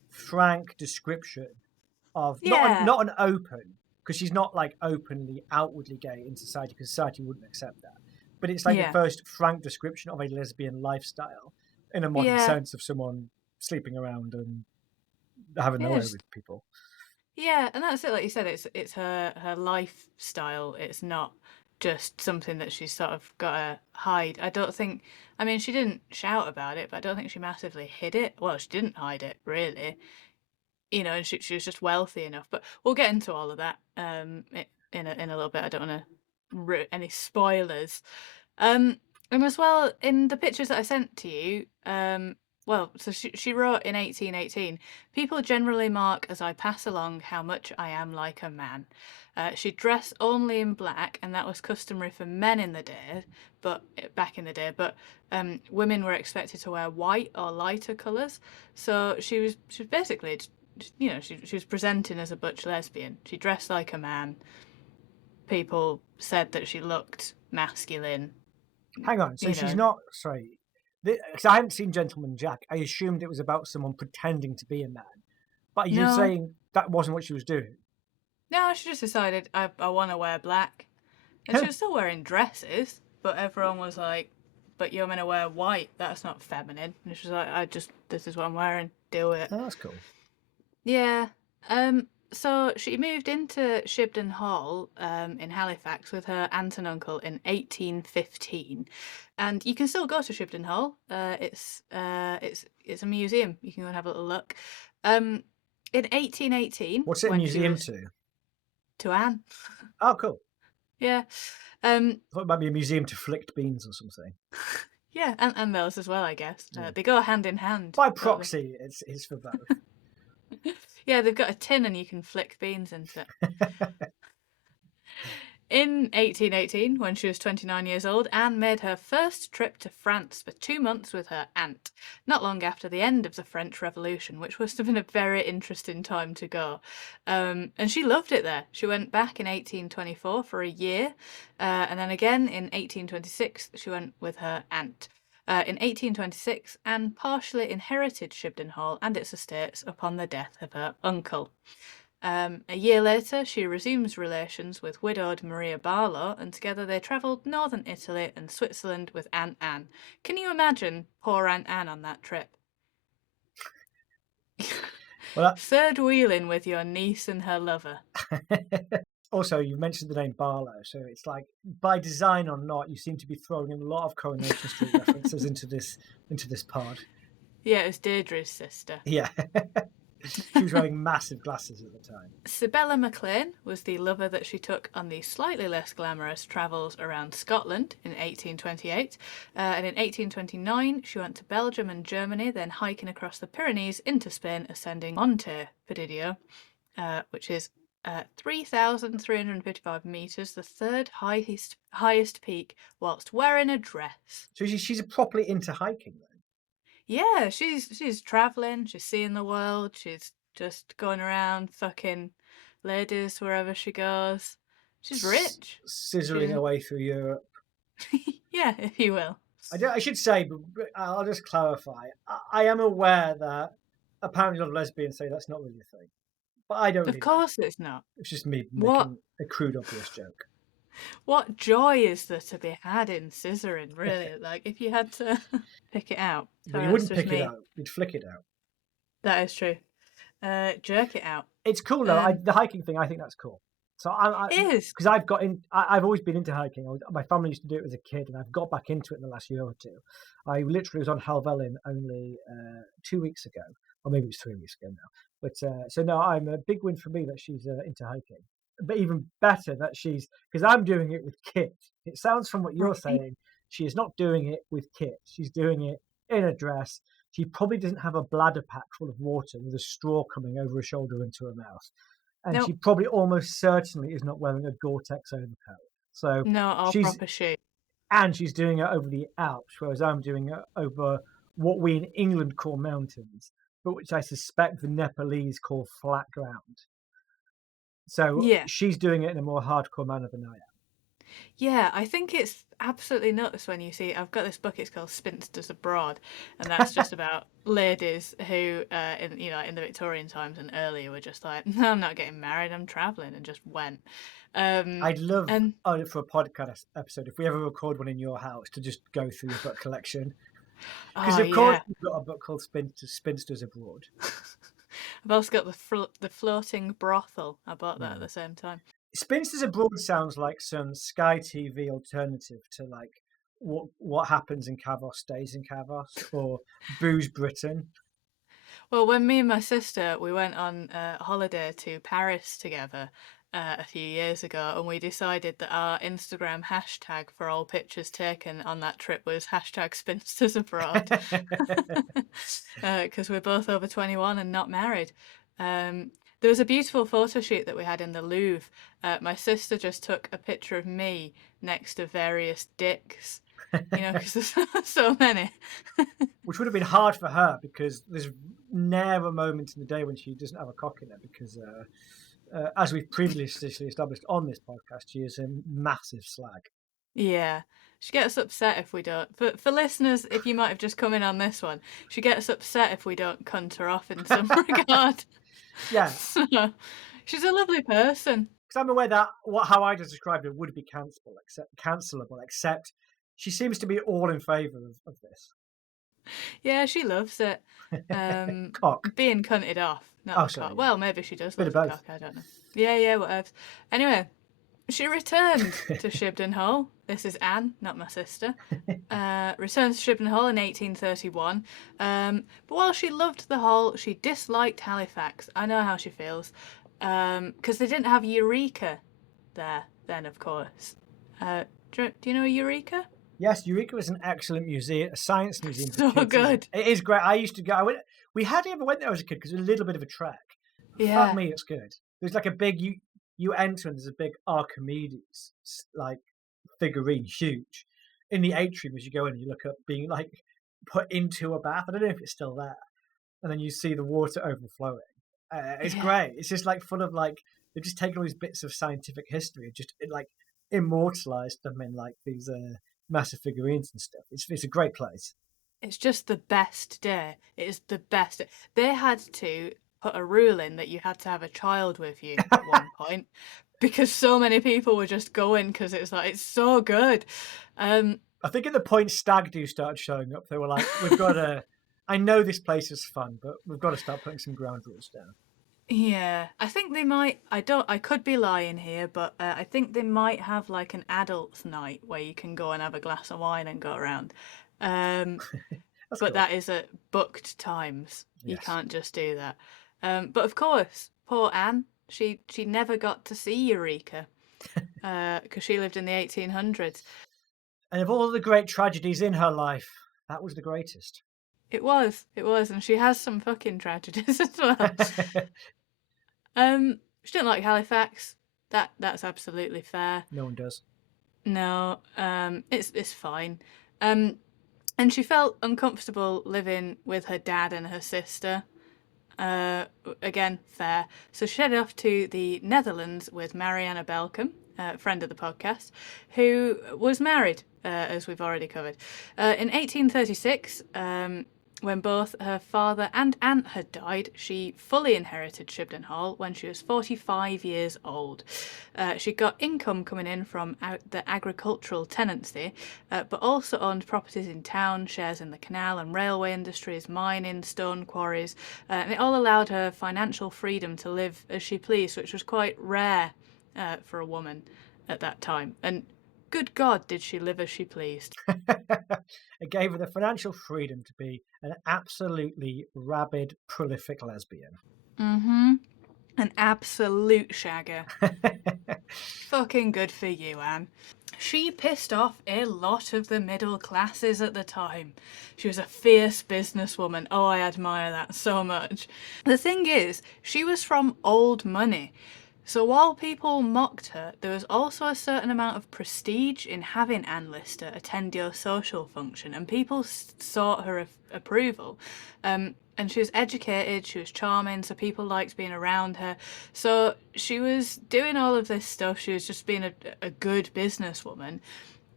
frank description of, not an open, because she's not like openly, outwardly gay in society, because society wouldn't accept that. But it's like the first frank description of a lesbian lifestyle in a modern sense of someone sleeping around and having their way with people. Yeah, and that's it. Like you said, it's her lifestyle. It's not just something that she's sort of got to hide. I don't think. I mean, she didn't shout about it, but I don't think she massively hid it. Well, she didn't hide it really. And she was just wealthy enough. But we'll get into all of that in a little bit. I don't want to any spoilers. And as well, in the pictures that I sent to you, so she wrote in 1818, people generally mark as I pass along how much I am like a man. She'd dress only in black, and that was customary for men in the day, but back in the day. But women were expected to wear white or lighter colours. So she was basically, she was presenting as a butch lesbian. She dressed like a man. people said that she looked masculine. Hang on, so You she's know, not. Sorry, because I hadn't seen Gentleman Jack. I assumed it was about someone pretending to be a man. But you're no, saying that wasn't what she was doing. no, she just decided I want to wear black, and she was still wearing dresses, but everyone was like, "But you're meant to wear white. That's not feminine." And she was like, this is what I'm wearing. Deal with it." Oh, that's cool. Yeah. So she moved into Shibden Hall in Halifax with her aunt and uncle in 1815, and you can still go to Shibden Hall. It's a museum. You can go and have a little look. In 1818, What's it a when she museum was to? Anne, Oh, cool. yeah, I thought it might be a museum to flicked beans or something. yeah, and those as well, I guess. Yeah. They go hand in hand. By don't they? proxy, it's for both. Yeah, they've got a tin and you can flick beans into it. In 1818, when she was 29 years old, Anne made her first trip to France for 2 months with her aunt, not long after the end of the French Revolution, which must have been a very interesting time to go. And she loved it there. She went back in 1824 for a year, and then again in 1826, she went with her aunt. In 1826, Anne partially inherited Shibden Hall and its estates upon the death of her uncle. A year later, she resumes relations with widowed Maria Barlow, and together they travelled northern Italy and Switzerland with Aunt Anne. Can you imagine poor Aunt Anne on that trip? Well, Third wheeling with your niece and her lover. also, you mentioned the name Barlow, so it's like, by design or not, you seem to be throwing in a lot of Coronation Street references into this pod. Yeah, it was Deirdre's sister. Yeah. She was wearing massive glasses at the time. Sibella MacLean was the lover that she took on the slightly less glamorous travels around Scotland in 1828. And in 1829, she went to Belgium and Germany, then hiking across the Pyrenees into Spain, ascending Monte Perdido, which is 3,355 metres, the third highest peak, whilst wearing a dress. So she's properly into hiking then. Yeah, she's traveling, she's seeing the world, she's just going around fucking ladies wherever she goes. She's rich. Scissoring her way through Europe. Yeah, if you will. I should say, but I'll just clarify. I am aware that apparently a lot of lesbians say that's not really a thing, but I don't really Of know. course it's not. It's just me What making a crude, obvious joke. what joy is there to be had in scissoring, really? Like, if you had to pick it out. But Sorry, you that's wouldn't just pick it me. out; you'd flick it out. That is true. Jerk it out. It's cool though. The hiking thing, I think that's cool. So It is. because I've got in. I've always been into hiking. My family used to do it as a kid, and I've got back into it in the last year or two. I literally was on Helvellyn only 2 weeks ago, or maybe it was 3 weeks ago now. But so no, I'm a big win for me that she's into hiking. But even better that she's, because I'm doing it with Kit. It sounds from what you're Right. saying, she is not doing it with Kit. She's doing it in a dress. She probably doesn't have a bladder pack full of water with a straw coming over her shoulder into her mouth. And she Nope. probably almost certainly is not wearing a Gore-Tex overcoat. So No, all she's proper shoe. and she's doing it over the Alps, whereas I'm doing it over what we in England call mountains, but which I suspect the Nepalese call flat ground. So Yeah. she's doing it in a more hardcore manner than I am. Yeah, I think it's absolutely nuts when you see. I've got this book. It's called Spinsters Abroad, and that's just about ladies who, in the Victorian times and earlier, were just like, "No, I'm not getting married. I'm traveling," and just went. I'd love And for a podcast episode if we ever record one in your house to just go through your book collection. Because oh of course yeah, you've got a book called Spinsters Abroad. I've also got the floating brothel. I bought that at the same time. Spinsters Abroad sounds like some Sky TV alternative to like what happens in Kavos stays in Kavos or Booze Britain. Well, when me and my sister we went on a holiday to Paris together a few years ago, and we decided that our Instagram hashtag for all pictures taken on that trip was hashtag Spinsters Abroad, because we're both over 21 and not married. There was a beautiful photo shoot that we had in the Louvre. My sister just took a picture of me next to various dicks, because there's so many. Which would have been hard for her because there's never a moment in the day when she doesn't have a cock in her because as we've previously established on this podcast, she is a massive slag. Yeah. She gets upset if we don't. For listeners, if you might have just come in on this one, she gets upset if we don't cunt her off in some regard. Yeah. So, she's a lovely person. Because I'm aware that how I just described it would be cancelable, except she seems to be all in favour of this. Yeah, she loves it. Cock. Being cunted off, not Oh, the sorry, cock. yeah. Well, maybe she does Bit love of the both. cock, I don't know. Yeah, whatever. Anyway, she returned to Shibden Hall. This is Anne, not my sister. Returns to Shibden Hall in 1831. But while she loved the Hall, she disliked Halifax. I know how she feels. Because they didn't have Eureka there then, of course. Do you know Eureka? Yes, Eureka was an excellent museum, a science museum So for kids. good. It is great. I used to go. We hardly ever went there as a kid because it was a little bit of a trek. Yeah. Fuck me, it's good. There's like a big you enter and there's a big Archimedes like figurine, huge, in the atrium as you go in. You look up, being like put into a bath. I don't know if it's still there, and then you see the water overflowing. It's great. It's just like full of like they've just taken all these bits of scientific history and just like immortalized them in like these massive figurines and stuff. It's a great place. It's just the best day. It is the best. They had to put a rule in that you had to have a child with you at one point because so many people were just going because it's like it's so good. I think at the point Stag Do started showing up, they were like, "We've got to." I know this place is fun, but we've got to start putting some ground rules down. Yeah, I think they might. I could be lying here, but I think they might have like an adults' night where you can go and have a glass of wine and go around. But cool. that is at booked times. You Yes. can't just do that. But of course, poor Anne, she never got to see Eureka because she lived in the 1800s. And of all the great tragedies in her life, that was the greatest. It was, and she has some fucking tragedies as well. She didn't like Halifax. That's absolutely fair. No one does. No, it's fine. And she felt uncomfortable living with her dad and her sister. Again, fair. So she headed off to the Netherlands with Mariana Belcom, friend of the podcast, who was married, as we've already covered. In 1836, when both her father and aunt had died, she fully inherited Shibden Hall when she was 45 years old. She got income coming in from the agricultural tenancy, but also owned properties in town, shares in the canal and railway industries, mining, stone quarries, and it all allowed her financial freedom to live as she pleased, which was quite rare for a woman at that time. And good God, did she live as she pleased. It gave her the financial freedom to be an absolutely rabid, prolific lesbian. Mm-hmm. An absolute shagger. Fucking good for you, Anne. She pissed off a lot of the middle classes at the time. She was a fierce businesswoman. Oh, I admire that so much. The thing is, she was from old money. So while people mocked her, there was also a certain amount of prestige in having Anne Lister attend your social function, and people sought her approval. And she was educated, she was charming, so people liked being around her. So she was doing all of this stuff, she was just being a good businesswoman,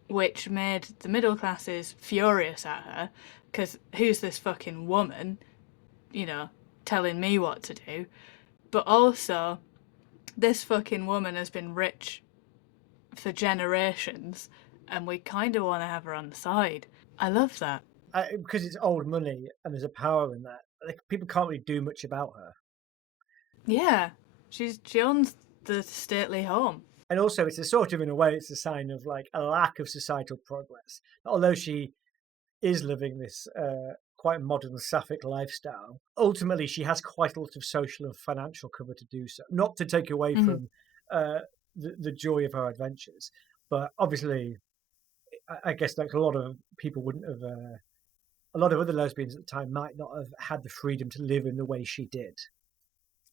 which made the middle classes furious at her, because who's this fucking woman, telling me what to do? But also, this fucking woman has been rich for generations, and we kind of want to have her on the side. I love that. Because it's old money and there's a power in that. Like, people can't really do much about her. Yeah, she owns the stately home. And also, it's a sort of, in a way, it's a sign of like a lack of societal progress. Although she is living this quite modern sapphic lifestyle, ultimately she has quite a lot of social and financial cover to do so. Not to take away from the joy of her adventures, but obviously, I guess like a lot of people wouldn't have. A lot of other lesbians at the time might not have had the freedom to live in the way she did.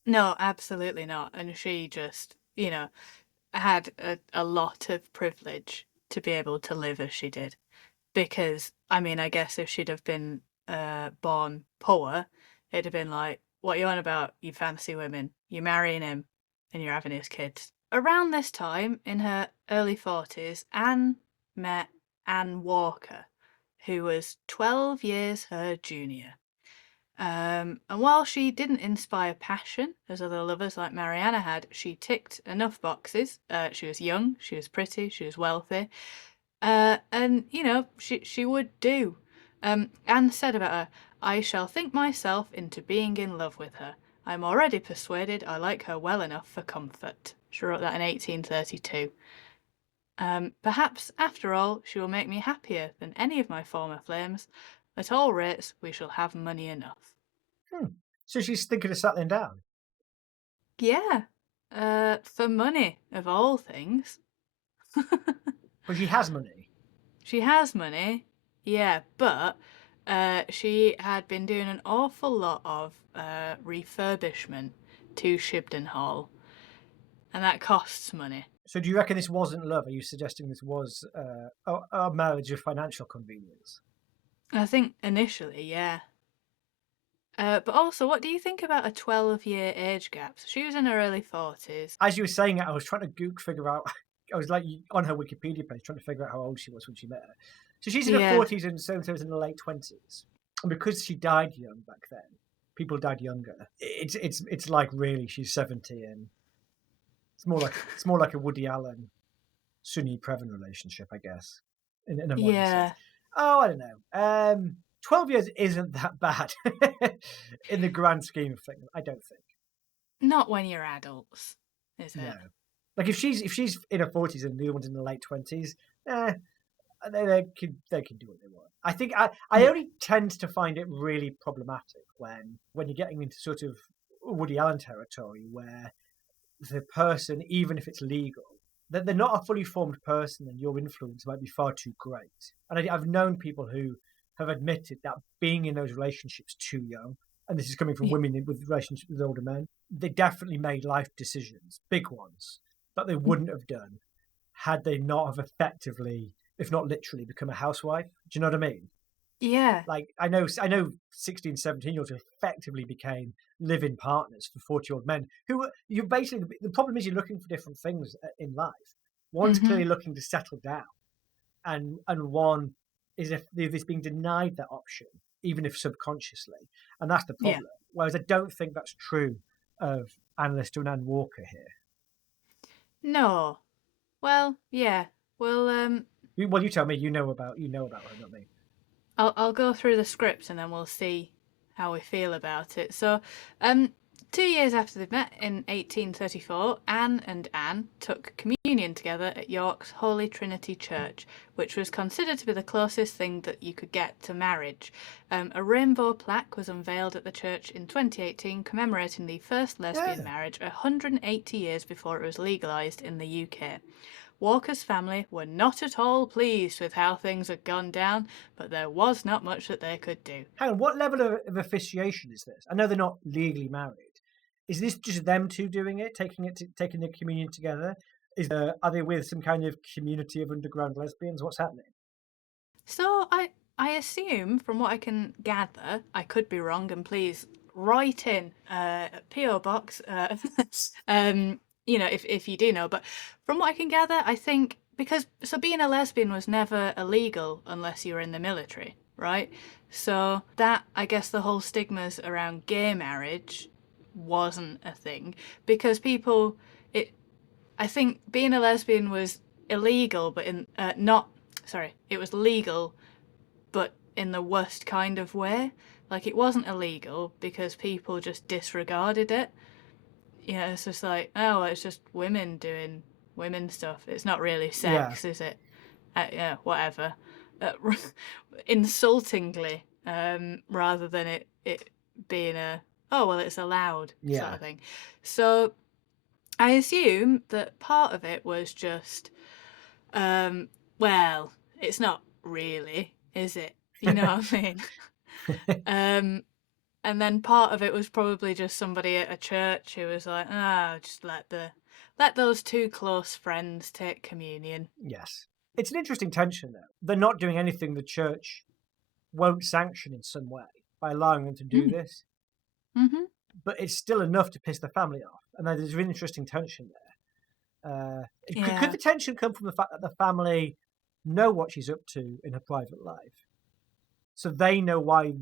No, absolutely not. And she just, had a lot of privilege to be able to live as she did. Because, I mean, I guess if she'd have been born poor, it'd have been like, what are you on about, you fancy women? You're marrying him. and you're having his kids. Around this time, in her early 40s, Anne met Anne Walker, who was 12 years her junior. And while she didn't inspire passion, as other lovers like Mariana had, she ticked enough boxes. She was young, she was pretty, she was wealthy, and, she would do. Anne said about her, "I shall think myself into being in love with her. I'm already persuaded I like her well enough for comfort." She wrote that in 1832. Perhaps, after all, she will make me happier than any of my former flames. At all rates, we shall have money enough. So she's thinking of settling down? Yeah. For money, of all things. But she has money. She has money, yeah, but she had been doing an awful lot of refurbishment to Shibden Hall, and that costs money. So do you reckon this wasn't love? Are you suggesting this was a marriage of financial convenience? I think initially, yeah. But also, what do you think about a 12-year age gap? So she was in her early 40s. As you were saying it, I was trying to figure out. I was like on her Wikipedia page trying to figure out how old she was when she met her. So she's in her Yeah. 40s and so was in the late 20s. And because she died young back then, people died younger. It's like really she's 70 and it's more like a Woody Allen, Sunny Previn relationship, I guess, in a modern sense. Oh, I don't know. 12 years isn't that bad in the grand scheme of things, I don't think. Not when you're adults, is it? No. Like if she's in her 40s and the other one's in the late 20s, they can do what they want. I think I only tend to find it really problematic when you're getting into sort of Woody Allen territory where the person, even if it's legal, that they're not a fully formed person and your influence might be far too great. And I've known people who have admitted that being in those relationships too young, and this is coming from women with relationships with older men, they definitely made life decisions, big ones, that they wouldn't have done had they not have effectively, if not literally, become a housewife. Do you know what I mean? Yeah. Like I know 16, 17-year-olds who effectively became live-in partners for 40-year-old men who you basically, the problem is you're looking for different things in life. One's clearly looking to settle down, and one is if this being denied that option, even if subconsciously, and that's the problem. Yeah. Whereas I don't think that's true of Anne Lister and Anne Walker here. No. Well, yeah. Well, You tell me. You know about her, not me. I'll go through the script and then we'll see how we feel about it. So, 2 years after they met in 1834, Anne and Anne took communion together at York's Holy Trinity Church, which was considered to be the closest thing that you could get to marriage. A rainbow plaque was unveiled at the church in 2018 commemorating the first lesbian marriage 180 years before it was legalised in the UK. Walker's family were not at all pleased with how things had gone down, but there was not much that they could do. Hang on, what level of officiation is this? I know they're not legally married. Is this just them two doing it, taking the communion together? Are they with some kind of community of underground lesbians? What's happening? So I assume, from what I can gather, I could be wrong, and please write in PO box. If you do know, but from what I can gather, I think because being a lesbian was never illegal unless you were in the military, right? So that, I guess, the whole stigmas around gay marriage wasn't a thing because I think being a lesbian was illegal, but it was legal, but in the worst kind of way. Like, it wasn't illegal because people just disregarded it. Yeah, it's just like, oh, it's just women doing women stuff. It's not really sex, is it? Yeah, whatever. Insultingly, rather than it being it's allowed sort of thing. So I assume that part of it was just, well, it's not really, is it? You know what I mean? And then part of it was probably just somebody at a church who was like, just let those two close friends take communion. Yes. It's an interesting tension, though. They're not doing anything the church won't sanction in some way by allowing them to do this. Mm-hmm. But it's still enough to piss the family off. and there's a really interesting tension there. Could Yeah. the tension come from the fact that the family know what she's up to in her private life, so they know why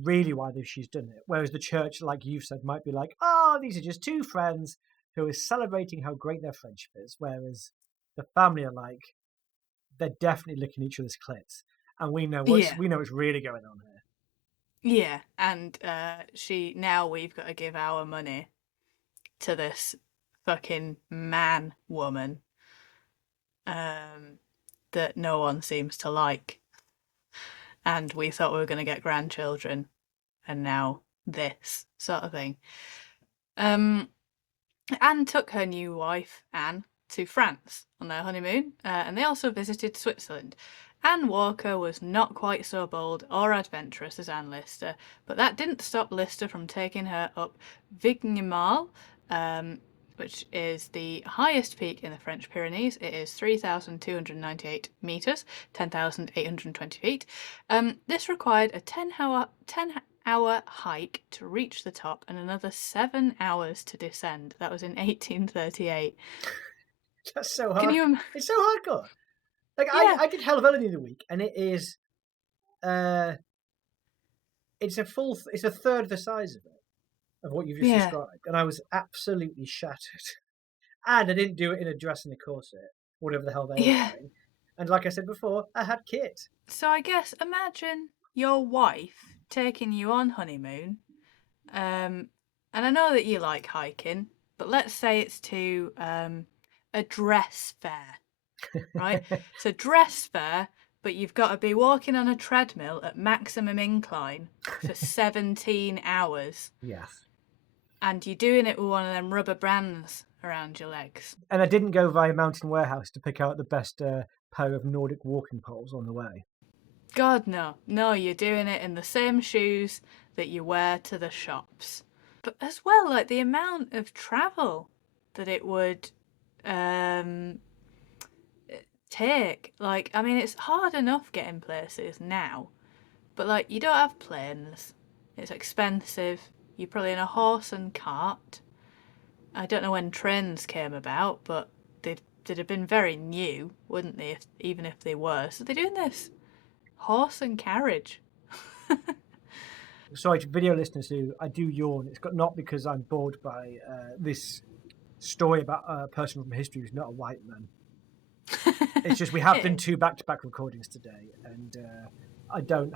she's done it, whereas the church, like you've said, might be like, oh, these are just two friends who are celebrating how great their friendship is, whereas the family are like, they're definitely licking each other's clits, and we know what's Yeah. really going on here. Yeah. And we've got to give our money to this fucking man woman that no one seems to like. And we thought we were going to get grandchildren, and now this sort of thing. Anne took her new wife, Anne, to France on their honeymoon, and they also visited Switzerland. Anne Walker was not quite so bold or adventurous as Anne Lister, but that didn't stop Lister from taking her up Vignemale, which is the highest peak in the French Pyrenees. It is 3,298 metres, 10,820 feet. This required a 10-hour hike to reach the top and another 7 hours to descend. That was in 1838. That's so hard. Can you? It's so hardcore. Like Yeah. I did Halifax the other week, and it is, it's a third the size of what you've just described, and I was absolutely shattered. And I didn't do it in a dress and a corset, whatever the hell they were wearing. And like I said before, I had kit. So I guess imagine your wife taking you on honeymoon, and I know that you like hiking, but let's say it's to a dress fair, right? So dress fair, but you've got to be walking on a treadmill at maximum incline for 17 hours. Yes. And you're doing it with one of them rubber bands around your legs. And I didn't go via Mountain Warehouse to pick out the best pair of Nordic walking poles on the way. God, no. No, you're doing it in the same shoes that you wear to the shops. But as well, like the amount of travel that it would take. Like, I mean, it's hard enough getting places now. But, like, you don't have planes. It's expensive. You're probably in a horse and cart. I don't know when trains came about, but they'd have been very new, wouldn't they, even if they were. So they're doing this horse and carriage. Sorry to video listeners who I do yawn. It's not because I'm bored by this story about a person from history who's not a white man. It's just we have done 2 back-to-back recordings today, and I do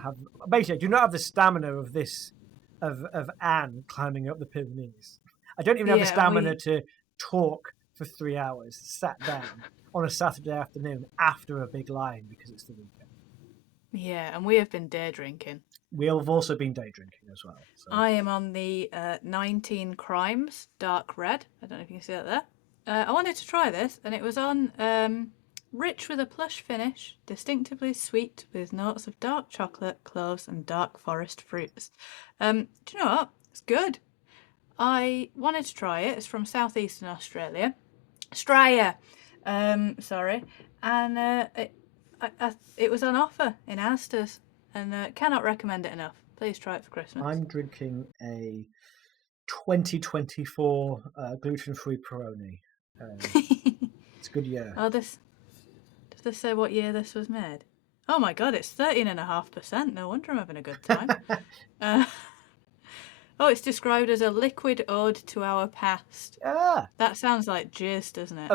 not have the stamina of this of Anne climbing up the Pyrenees. I don't even have the stamina to talk for 3 hours, sat down on a Saturday afternoon after a big line because it's the weekend. Yeah, and we have been day drinking. We have also been day drinking as well. So. I am on the 19 Crimes Dark Red. I don't know if you can see that there. I wanted to try this, and it was on rich with a plush finish, distinctively sweet with notes of dark chocolate, cloves, and dark forest fruits. Do you know what? It's good. I wanted to try it. It's from southeastern Australia. Australia! Sorry. And it was on offer in Asda's, and cannot recommend it enough. Please try it for Christmas. I'm drinking a 2024 gluten-free Peroni. It's a good year. Oh, does this say what year this was made? Oh my god, it's 13.5%. No wonder I'm having a good time. It's described as a liquid ode to our past. That sounds like jizz, doesn't it?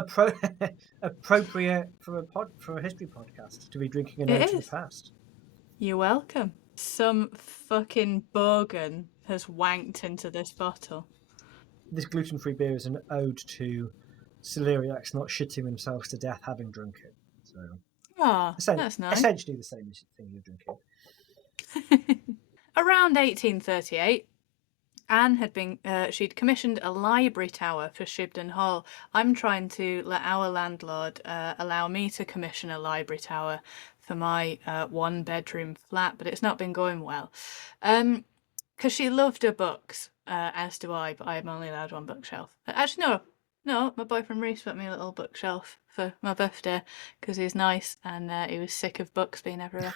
Appropriate for a history podcast to be drinking an ode to the past. You're welcome. Some fucking bogan has wanked into this bottle. This gluten-free beer is an ode to celeriacs not shitting themselves to death having drunk it. So, that's nice. Essentially the same thing you're drinking. Around 1838, Anne had been, she'd commissioned a library tower for Shibden Hall. I'm trying to let our landlord allow me to commission a library tower for my 1-bedroom flat, but it's not been going well. Because she loved her books, as do I, but I'm only allowed 1 bookshelf. Actually, no, my boyfriend Reese got me a little bookshelf for my birthday because he's nice and he was sick of books being everywhere.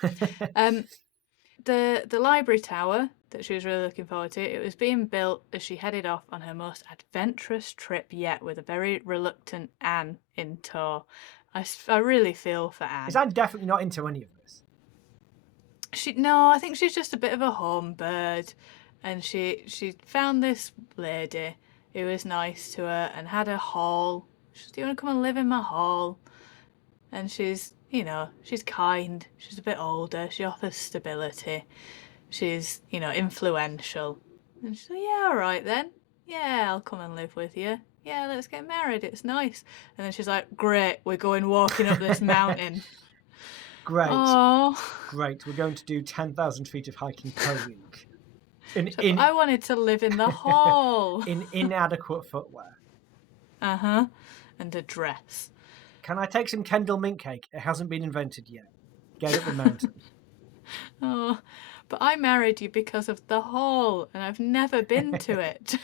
The library tower that she was really looking forward to. It was being built as she headed off on her most adventurous trip yet, with a very reluctant Anne in tow. I really feel for Anne. Is Anne definitely not into any of this? No, I think she's just a bit of a home bird, and she found this lady who was nice to her and had a hall. She said, "Do you want to come and live in my hall?" And she's, she's kind. She's a bit older. She offers stability. She's, influential. And she's like, "Yeah, all right then. Yeah, I'll come and live with you. Yeah, let's get married. It's nice." And then she's like, "Great, we're going walking up this mountain." Great. Oh, Great. We're going to do 10,000 feet of hiking per week. I wanted to live in the hall. In inadequate footwear. Uh-huh. And a dress. Can I take some Kendall mint cake? It hasn't been invented yet. Get up the mountain. Oh, but I married you because of the hall, and I've never been to it.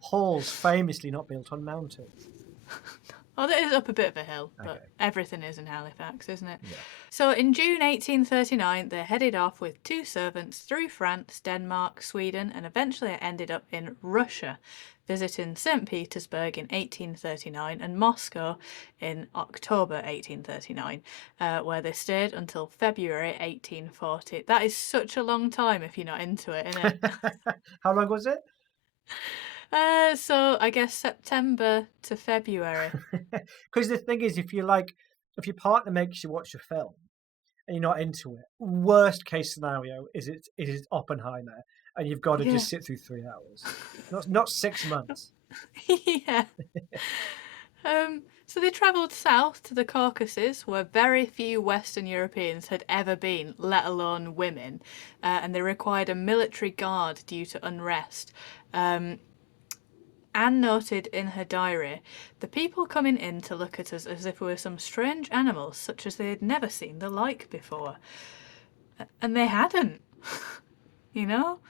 Halls famously not built on mountains. Oh, that is up a bit of a hill, but Okay. everything is in Halifax, isn't it? Yeah. So in June 1839, they headed off with 2 servants through France, Denmark, Sweden, and eventually ended up in Russia, visiting St. Petersburg in 1839 and Moscow in October 1839, where they stayed until February 1840. That is such a long time if you're not into it, isn't it? How long was it? So I guess September to February. Because the thing is, if your partner makes you watch a film and you're not into it, worst case scenario is it is Oppenheimer, and you've got to just sit through 3 hours, not 6 months. Yeah. So they travelled south to the Caucasus, where very few Western Europeans had ever been, let alone women, and they required a military guard due to unrest. Anne noted in her diary, "The people coming in to look at us as if we were some strange animals, such as they had never seen the like before." And they hadn't, you know?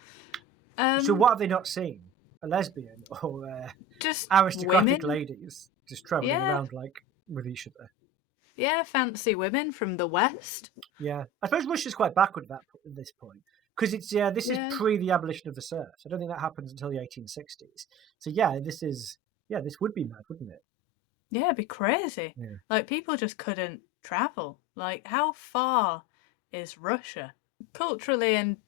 So what have they not seen? A lesbian or just aristocratic women? ladies just travelling around with each other? Yeah, fancy women from the West. Yeah, I suppose Russia's quite backward at this point. Because this is pre the abolition of the serfs. I don't think that happens until the 1860s. So this would be mad, wouldn't it? Yeah, it'd be crazy. Yeah. Like, people just couldn't travel. Like, how far is Russia? Culturally and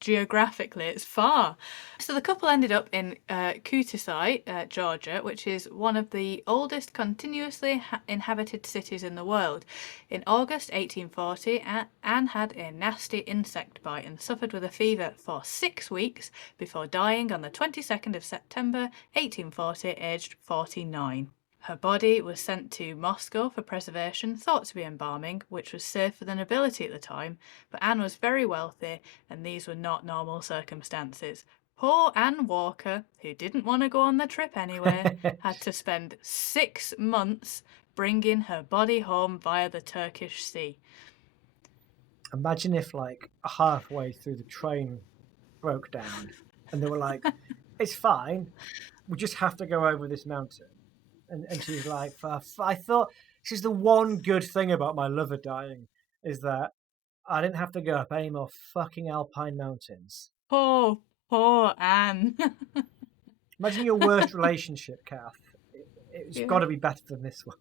geographically, it's far. So the couple ended up in Kutusai, Georgia, which is one of the oldest continuously inhabited cities in the world. In August 1840, Anne had a nasty insect bite and suffered with a fever for 6 weeks before dying on the 22nd of September 1840, aged 49. Her body was sent to Moscow for preservation, thought to be embalming, which was safe for the nobility at the time, but Anne was very wealthy, and these were not normal circumstances. Poor Anne Walker, who didn't want to go on the trip anyway, had to spend 6 months bringing her body home via the Turkish Sea. Imagine if, halfway through the train broke down, and they were like, "It's fine, we just have to go over this mountain." And she's like, I thought this is the one good thing about my lover dying, is that I didn't have to go up any more fucking alpine mountains. Poor Anne. Imagine your worst relationship, Kath. It's got to be better than this one.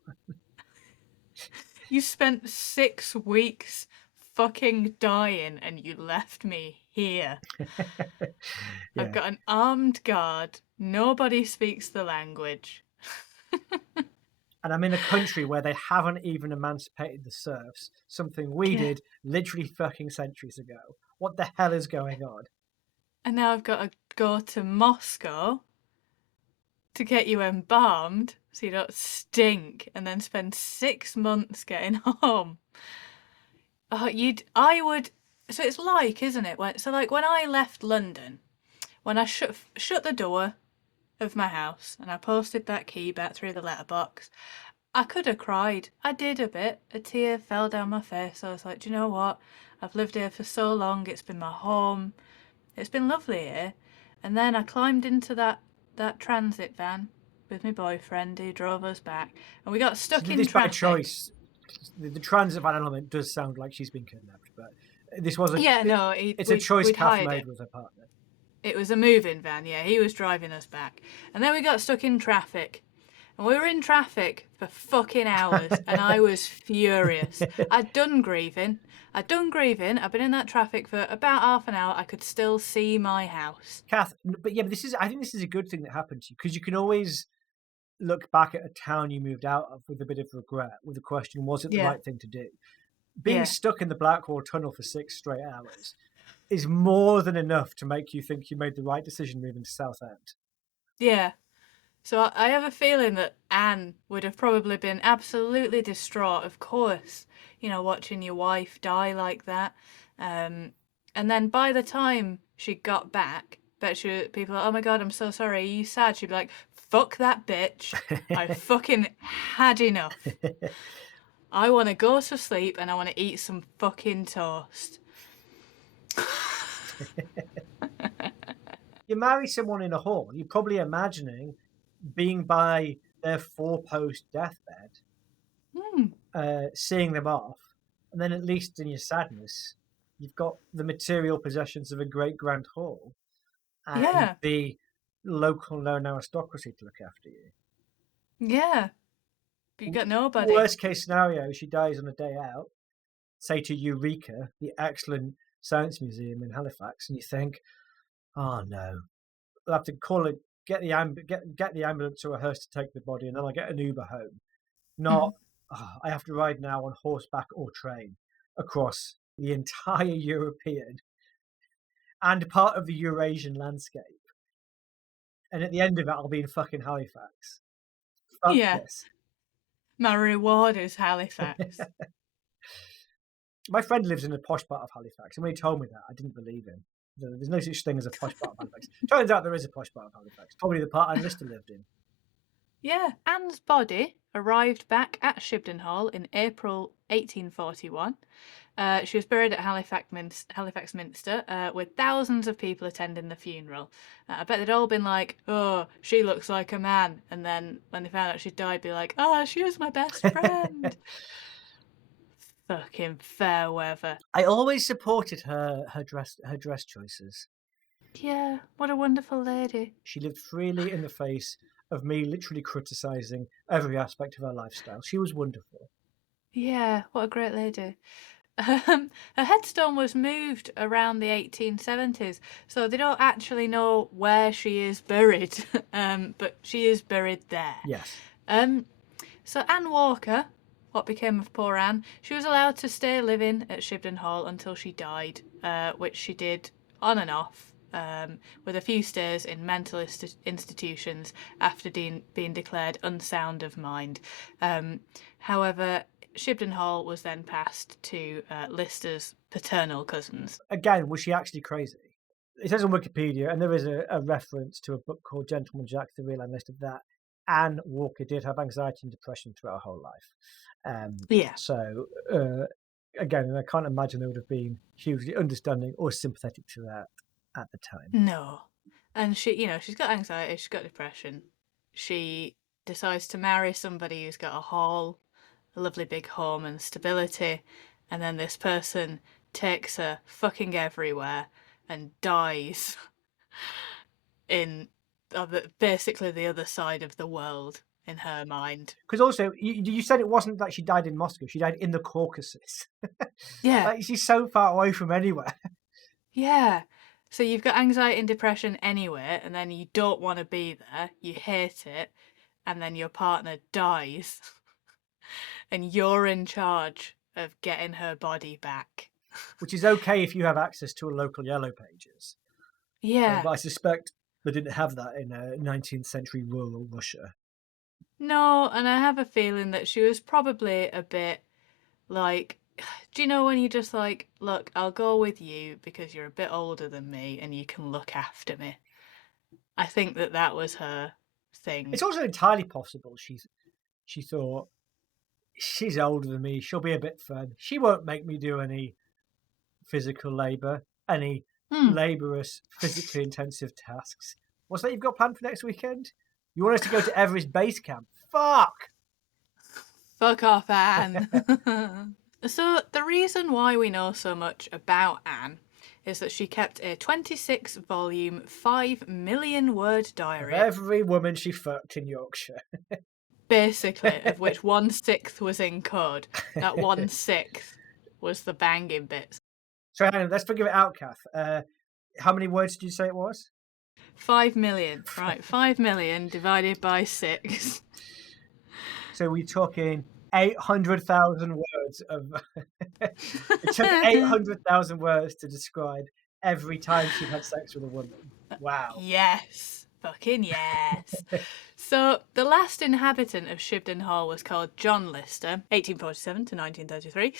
You spent 6 weeks fucking dying and you left me here. Yeah. I've got an armed guard. Nobody speaks the language. And I'm in a country where they haven't even emancipated the serfs, something we did literally fucking centuries ago. What the hell is going on? And now I've got to go to Moscow to get you embalmed so you don't stink, and then spend 6 months getting home. So it's like, isn't it? When I left London, when I shut the door of my house and I posted that key back through the letterbox, I could have cried. I did a bit. A tear fell down my face. I was like, do you know what? I've lived here for so long. It's been my home. It's been lovely here. And then I climbed into that transit van with my boyfriend who drove us back, and we got stuck in traffic. Choice. The transit van element does sound like she's been kidnapped, but this wasn't. Yeah, no, it's a choice Kath made with her partner. It was a moving van, yeah. He was driving us back. And then we got stuck in traffic. And we were in traffic for fucking hours, and I was furious. I'd done grieving. I'd been in that traffic for about half an hour. I could still see my house. Kath, but yeah, I think this is a good thing that happened to you, because you can always look back at a town you moved out of with a bit of regret, with the question, was it the Yeah. right thing to do? Being Yeah. stuck in the Blackwall Tunnel for 6 straight hours is more than enough to make you think you made the right decision moving to Southend. Yeah. So I have a feeling that Anne would have probably been absolutely distraught, of course, watching your wife die like that. And then by the time she got back, people are, oh my God, I'm so sorry. Are you sad? She'd be like, fuck that bitch. I fucking had enough. I want to go to sleep and I want to eat some fucking toast. You marry someone in a hall, you're probably imagining being by their 4-post deathbed, seeing them off, and then at least in your sadness, you've got the material possessions of a great grand hall and Yeah. the local known aristocracy to look after you. Yeah. But you got nobody. Worst case scenario, she dies on a day out, say to Eureka, the excellent science museum in Halifax, and you think, oh no, I'll have to call it, get the ambulance or a hearse to take the body, and then I'll get an Uber home. Not, I have to ride now on horseback or train across the entire European and part of the Eurasian landscape. And at the end of it, I'll be in fucking Halifax. Fuck Yeah. this. My reward is Halifax. My friend lives in a posh part of Halifax, and when he told me that, I didn't believe him. There's no such thing as a posh part of Halifax. Turns out there is a posh part of Halifax, probably the part I used to lived in. Yeah, Anne's body arrived back at Shibden Hall in April 1841. She was buried at Halifax Minster, with thousands of people attending the funeral. I bet they'd all been like, oh, she looks like a man. And then when they found out she'd died, be like, oh, she was my best friend. Fucking fair weather. I always supported her dress choices. Yeah, what a wonderful lady. She lived freely in the face of me literally criticising every aspect of her lifestyle. She was wonderful. Yeah, what a great lady. Her headstone was moved around the 1870s, so they don't actually know where she is buried, but she is buried there. Yes. So Anne Walker, what became of poor Anne, she was allowed to stay living at Shibden Hall until she died, which she did on and off, with a few stays in mental institutions after being declared unsound of mind. However, Shibden Hall was then passed to Lister's paternal cousins. Again, was she actually crazy? It says on Wikipedia, and there is a reference to a book called Gentleman Jack, the real list of that. Anne Walker did have anxiety and depression throughout her whole life. Yeah. So, again, I can't imagine they would have been hugely understanding or sympathetic to that at the time. No. And she's got anxiety, she's got depression. She decides to marry somebody who's got a hall, a lovely big home and stability, and then this person takes her fucking everywhere and dies in basically the other side of the world in her mind. Because also, you said it wasn't that she died in Moscow, she died in the Caucasus. Yeah. Like, she's so far away from anywhere. Yeah. So you've got anxiety and depression anyway, and then you don't want to be there, you hate it, and then your partner dies. And you're in charge of getting her body back. Which is okay if you have access to a local Yellow Pages. Yeah. But I suspect they didn't have that in 19th century rural Russia. No, and I have a feeling that she was probably a bit like, do you know when you just like, look, I'll go with you because you're a bit older than me and you can look after me. I think that was her thing. It's also entirely possible she thought, she's older than me, she'll be a bit fun. She won't make me do any physical labour, any laborious, physically intensive tasks. What's that you've got planned for next weekend? You want us to go to Everest Base Camp? Fuck! Fuck off, Anne. So the reason why we know so much about Anne is that she kept a 26-volume, 5 million-word Of diary, every woman she fucked in Yorkshire. basically, of which 1/6 was in code. That 1/6 was the banging bits. So hang on, let's figure it out, Kath. How many words did you say it was? 5 million, right? 5 million divided by 6. So we're talking 800,000 words of. It took 800,000 words to describe every time she'd had sex with a woman. Wow. Yes. Fucking yes. So the last inhabitant of Shibden Hall was called John Lister, 1847 to 1933.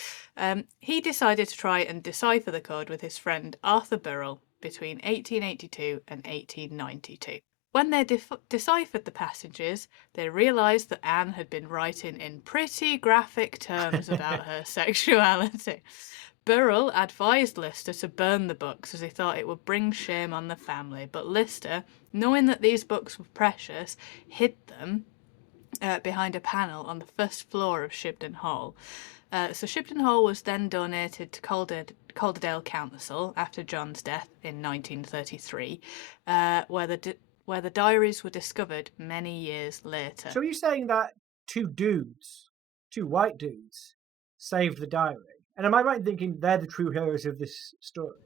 He decided to try and decipher the code with his friend Arthur Burrell between 1882 and 1892. When they deciphered the passages, they realised that Anne had been writing in pretty graphic terms about her sexuality. Burrell advised Lister to burn the books as he thought it would bring shame on the family, but Lister, knowing that these books were precious, hid them behind a panel on the first floor of Shibden Hall. So Shibden Hall was then donated to Calderdale Council after John's death in 1933, where the diaries were discovered many years later. So are you saying that two white dudes, saved the diary? And am I right in thinking they're the true heroes of this story?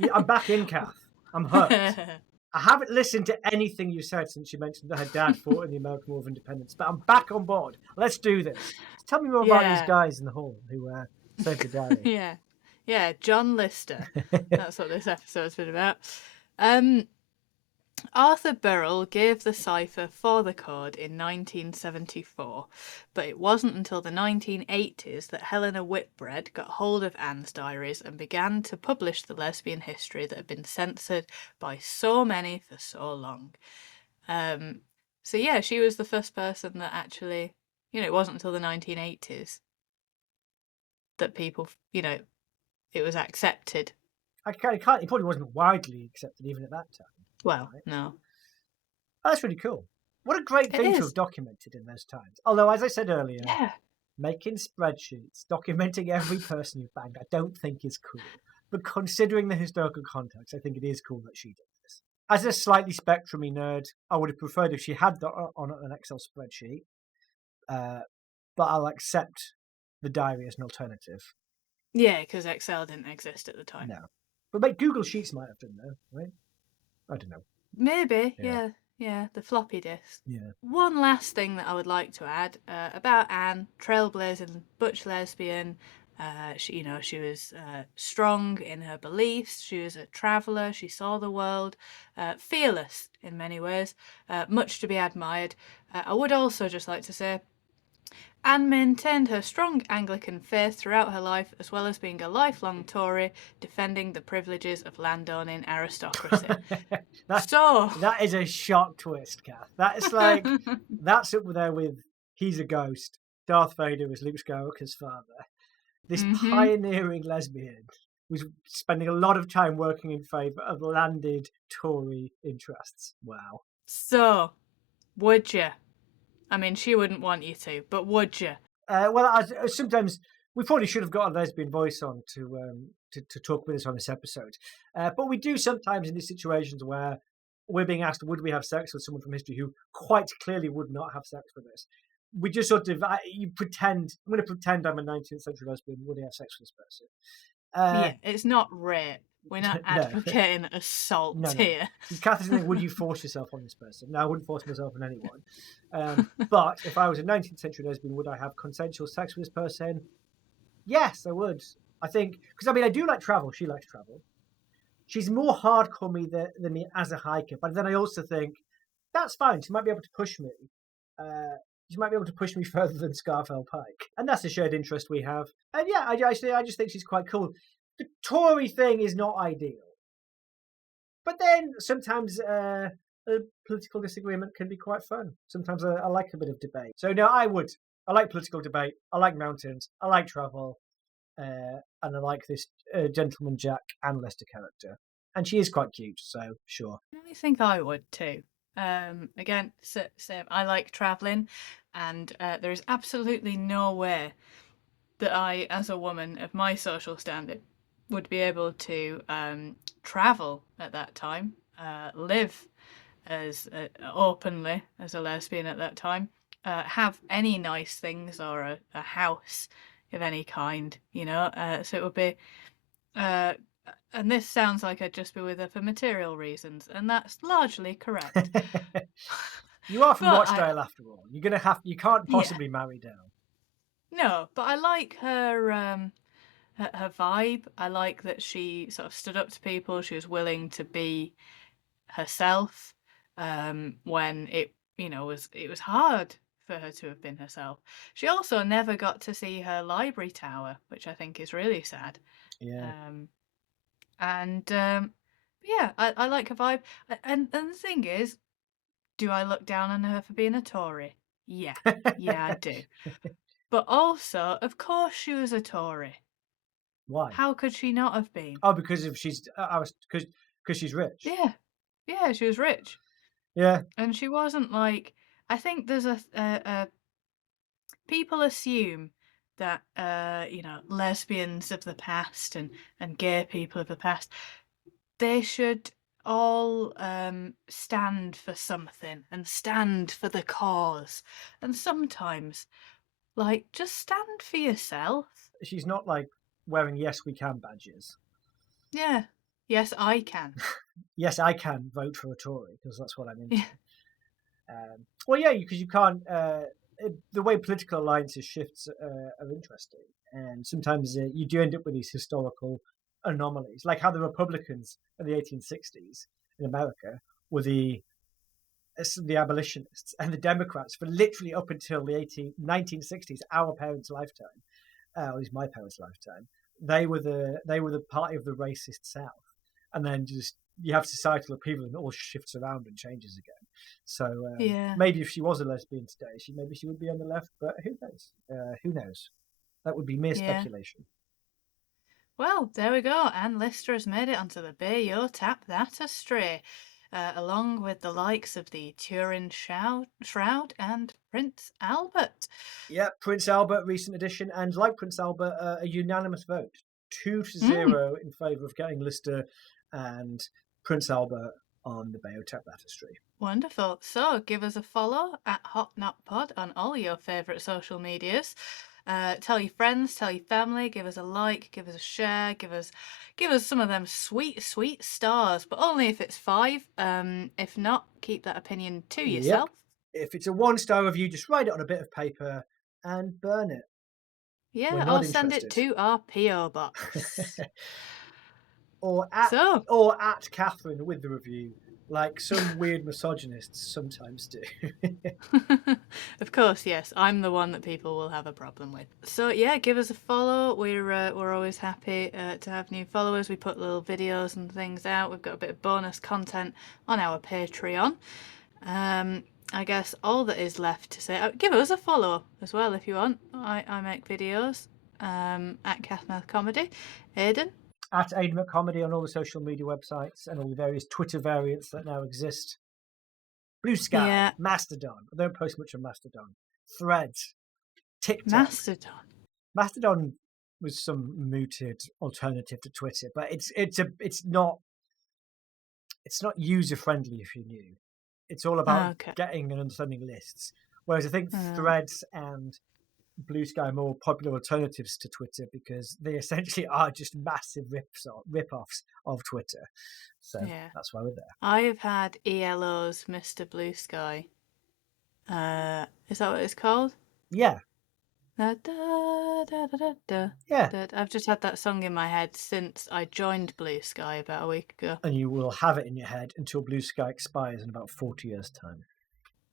Yeah, I'm back in, Kath. I'm hooked. I haven't listened to anything you said since you mentioned that her dad fought in the American War of Independence, but I'm back on board. Let's do this. Tell me more about these guys in the hall who saved the diary. Yeah, John Lister. That's what this episode's been about. Arthur Burrell gave the cipher for the code in 1974, but it wasn't until the 1980s that Helena Whitbread got hold of Anne's diaries and began to publish the lesbian history that had been censored by so many for so long. So yeah, she was the first person that actually, it wasn't until the 1980s that people, it was accepted. It probably wasn't widely accepted even at that time. Well, right? No. Oh, that's really cool. What a great thing to have documented in those times. Although, as I said earlier, making spreadsheets, documenting every person you banged, I don't think is cool. But considering the historical context, I think it is cool that she did this. As a slightly spectrum-y nerd, I would have preferred if she had that on an Excel spreadsheet. But I'll accept the diary as an alternative. Yeah, because Excel didn't exist at the time. No. But Google Sheets might have done, though, right? I don't know. Maybe, yeah, the floppy disk. Yeah. One last thing that I would like to add about Anne, trailblazing butch lesbian. She was strong in her beliefs. She was a traveller. She saw the world, fearless in many ways, much to be admired. I would also just like to say, Anne maintained her strong Anglican faith throughout her life, as well as being a lifelong Tory, defending the privileges of landowning aristocracy. That is a shock twist, Kath. That's like, that's up there with he's a ghost. Darth Vader is Luke Skywalker's father. This pioneering lesbian was spending a lot of time working in favour of landed Tory interests. Wow. So, would you? I mean, she wouldn't want you to, but would you? Sometimes we probably should have got a lesbian voice on to talk with us on this episode. But we do sometimes in these situations where we're being asked, would we have sex with someone from history who quite clearly would not have sex with us? We just sort of, I'm going to pretend I'm a 19th century lesbian. Would I have sex with this person? Yeah, it's not rape. We're not advocating assault here. Kath is saying, would you force yourself on this person? No, I wouldn't force myself on anyone. But if I was a 19th century lesbian, would I have consensual sex with this person? Yes, I would. I think, because I do like travel. She likes travel. She's more hardcore than me as a hiker. But then I also think, that's fine. She might be able to push me. She might be able to push me further than Scarfell Pike. And that's a shared interest we have. And yeah, I just think she's quite cool. The Tory thing is not ideal. But then sometimes a political disagreement can be quite fun. Sometimes I like a bit of debate. So no, I would. I like political debate. I like mountains. I like travel. And I like this Gentleman Jack and Lester character. And she is quite cute, so sure. I think I would too. Again, same. I like travelling, and there is absolutely no way that I, as a woman of my social standing, would be able to travel at that time, live as openly as a lesbian at that time, have any nice things or a house of any kind, you know. So it would be, and this sounds like I'd just be with her for material reasons, and that's largely correct. You are from But Rochdale after all. You can't yeah, possibly marry down. no, but I like her vibe. I like that she sort of stood up to people. She was willing to be herself when it was hard for her to have been herself. She also never got to see her library tower, which I think is really sad. Yeah. And yeah, I like her vibe. And the thing is, do I look down on her for being a Tory? Yeah, yeah, I do. But also, of course, she was a Tory. Why? How could she not have been? Oh, because if she's I was because she's rich. Yeah, yeah, she was rich. Yeah. And she wasn't like, I think there's a people assume that lesbians of the past and gay people of the past, they should all stand for something and stand for the cause. And sometimes, like, just stand for yourself. She's not like wearing "Yes, we can" badges. Yeah. Yes, I can. Yes, I can vote for a Tory because that's what I'm into. Yeah. Well, yeah, because you can't. The way political alliances shifts are interesting, and sometimes you do end up with these historical anomalies, like how the Republicans in the 1860s in America were the abolitionists, and the Democrats for literally up until the 1960s, our parents' lifetime, at least my parents' lifetime, they were the party of the racist South, and then just you have societal upheaval and it all shifts around and changes again. So Yeah. maybe if she was a lesbian today, maybe she would be on the left, but who knows? Who knows? That would be mere Yeah. speculation. Well, there we go. And Lister has made it onto the Bayeux Tap That Astray, along with the likes of the Turin Shroud and Prince Albert. Yeah, Prince Albert, recent addition, and like Prince Albert, a unanimous vote, 2-0 in favour of getting Lister and Prince Albert on the Bayeux Tap Baptistry. Wonderful. So give us a follow at Hot Not Pod on all your favourite social medias. Tell your friends, tell your family, give us a like, give us a share, give us some of them sweet, sweet stars, but only if it's 5. If not, keep that opinion to yourself. If it's a 1-star review, just write it on a bit of paper and burn it. Yeah, or send it to our PO box. or at Catherine with the review, like some weird misogynists sometimes do. Of course, yes. I'm the one that people will have a problem with. So yeah, give us a follow. We're always happy to have new followers. We put little videos and things out. We've got a bit of bonus content on our Patreon. I guess all that is left to say, give us a follow as well if you want. I make videos at Kath Comedy. Aidan? At Aidan Comedy on all the social media websites and all the various Twitter variants that now exist. Blue Sky, Yeah. Mastodon. I don't post much on Mastodon. Threads, TikTok. Mastodon was some mooted alternative to Twitter, but it's not user friendly if you're new. It's all about getting and understanding lists. Whereas I think Threads and Blue Sky are more popular alternatives to Twitter because they essentially are just massive rip-offs of Twitter. So that's why we're there. I have had ELO's Mr. Blue Sky. Is that what it's called? Yeah. Da, da, da, da, da, yeah. I've just had that song in my head since I joined Blue Sky about a week ago. And you will have it in your head until Blue Sky expires in about 40 years' time.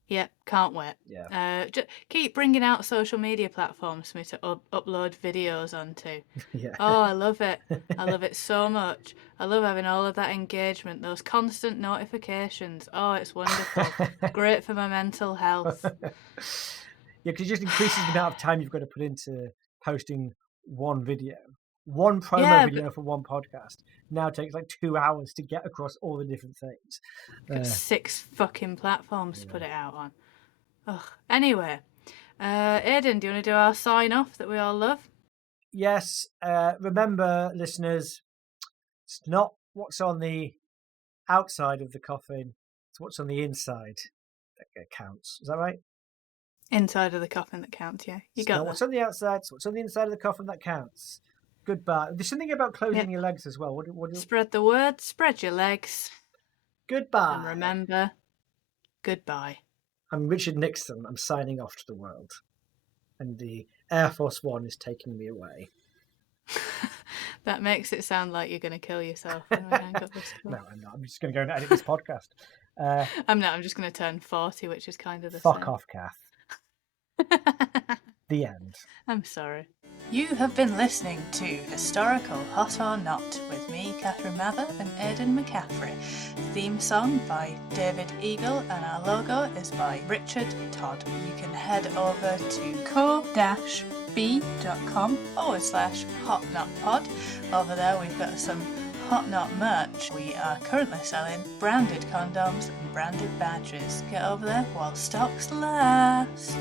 Yeah, can't wait. Yeah. Just keep bringing out social media platforms for me to upload videos onto. Yeah. Oh, I love it. I love it so much. I love having all of that engagement, those constant notifications. Oh, it's wonderful. Great for my mental health. Yeah, because it just increases the amount of time you've got to put into posting one video. One promo video for one podcast now takes like 2 hours to get across all the different things. Got 6 fucking platforms to put it out on. Ugh. Anyway, Aidan, do you want to do our sign off that we all love? Yes. Remember, listeners, It's not what's on the outside of the coffin. It's what's on the inside that counts. Is that right? Inside of the coffin that counts, yeah. You got Not that. what's on the outside. It's what's on the inside of the coffin that counts. Goodbye. There's something about closing your legs as well. What Spread the word, spread your legs. Goodbye. And remember, goodbye. I'm Richard Nixon. I'm signing off to the world. And the Air Force One is taking me away. That makes it sound like you're going to kill yourself. When I hang up this call. No, I'm not. I'm just going to go and edit this podcast. I'm not. I'm just going to turn 40, which is kind of the Fuck same. off, Kath. The end. I'm sorry. You have been listening to Historical Hot or Not with me, Catherine Mather, and Aidan McCaffrey. Theme song by David Eagle, and our logo is by Richard Todd. You can head over to co-b.com/hotnotpod. Over there we've got some Hot Knot merch. We are currently selling branded condoms and branded badges. Get over there while stocks last.